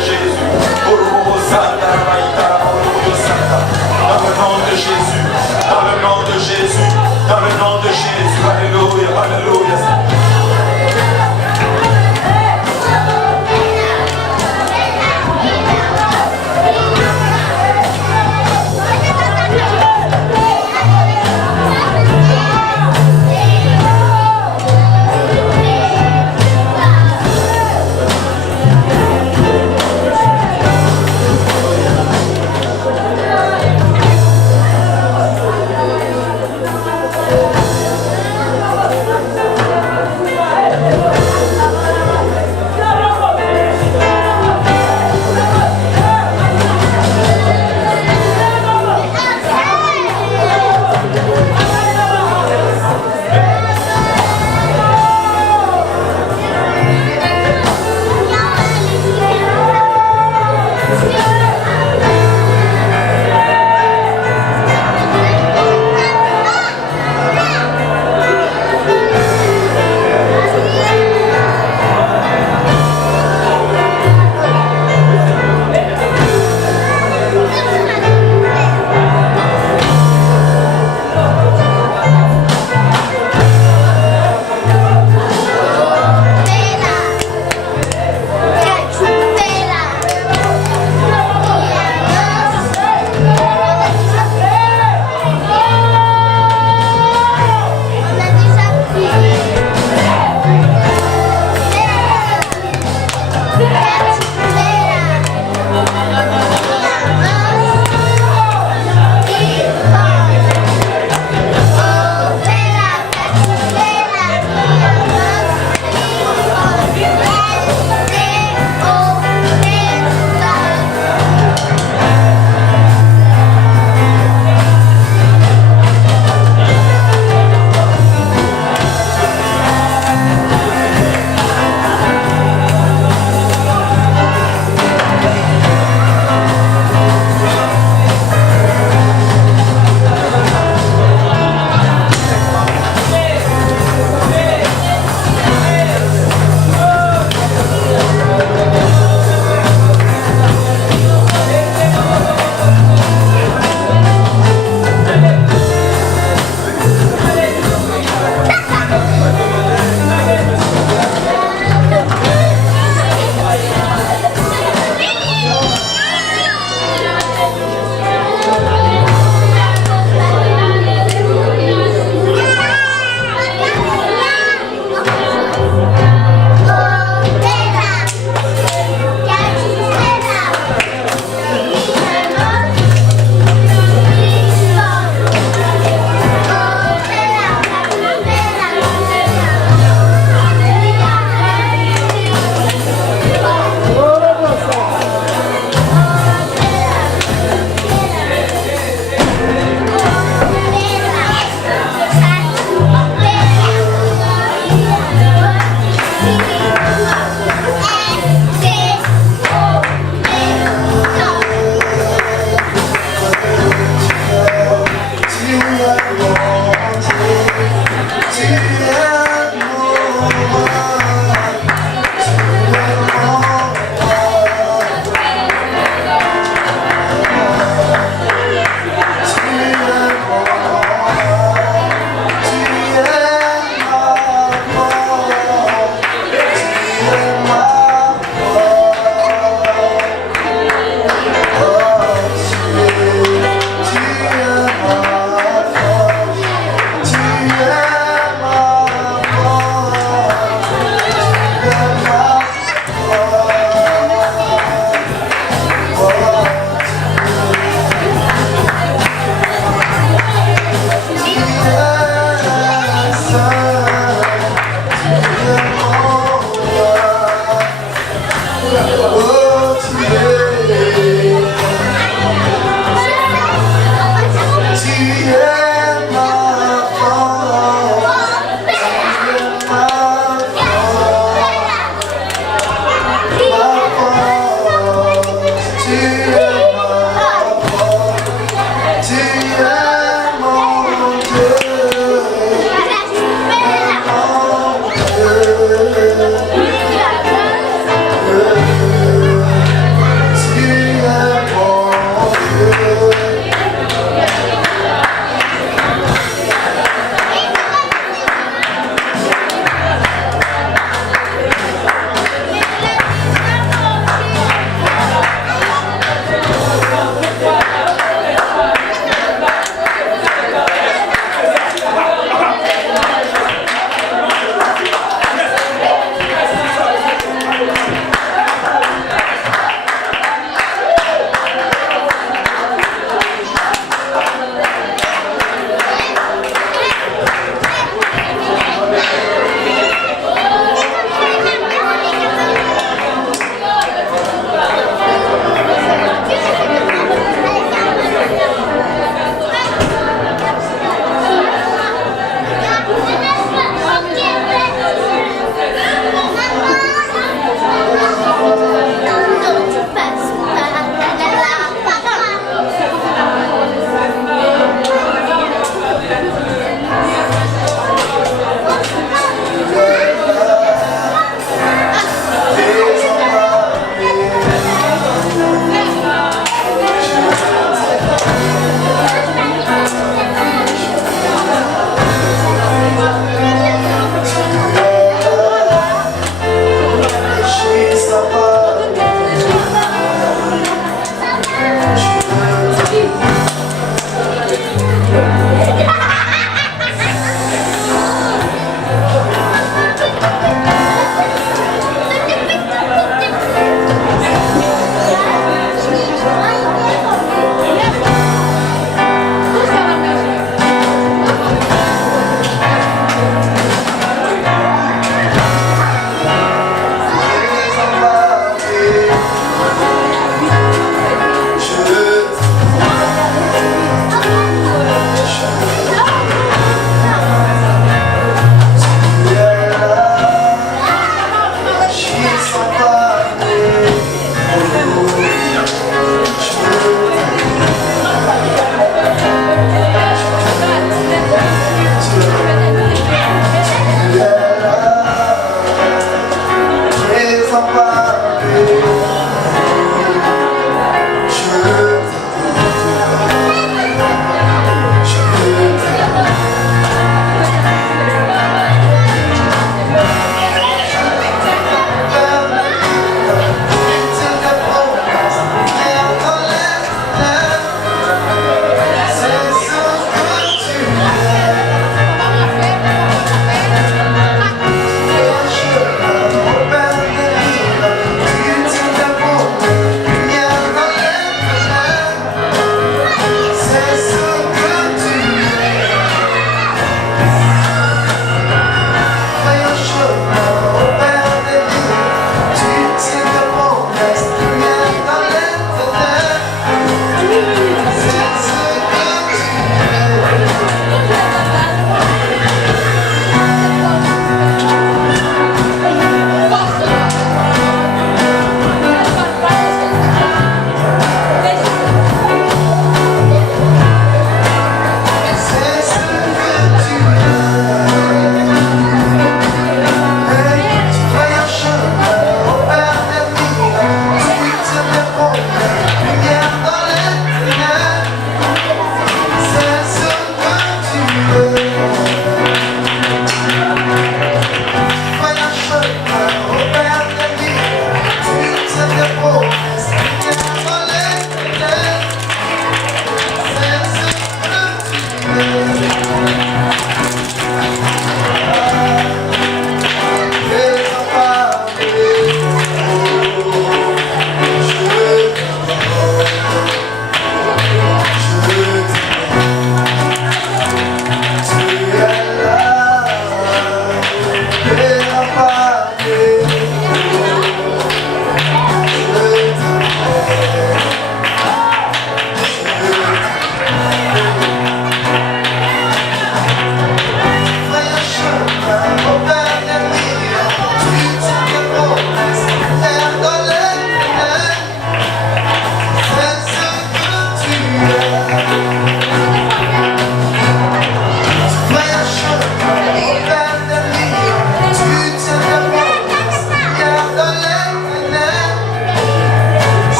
Jésus. Dans le nom de Jésus. Dans le nom de Jésus. Dans le nom de Jésus. Alléluia. Alléluia.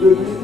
Vous devez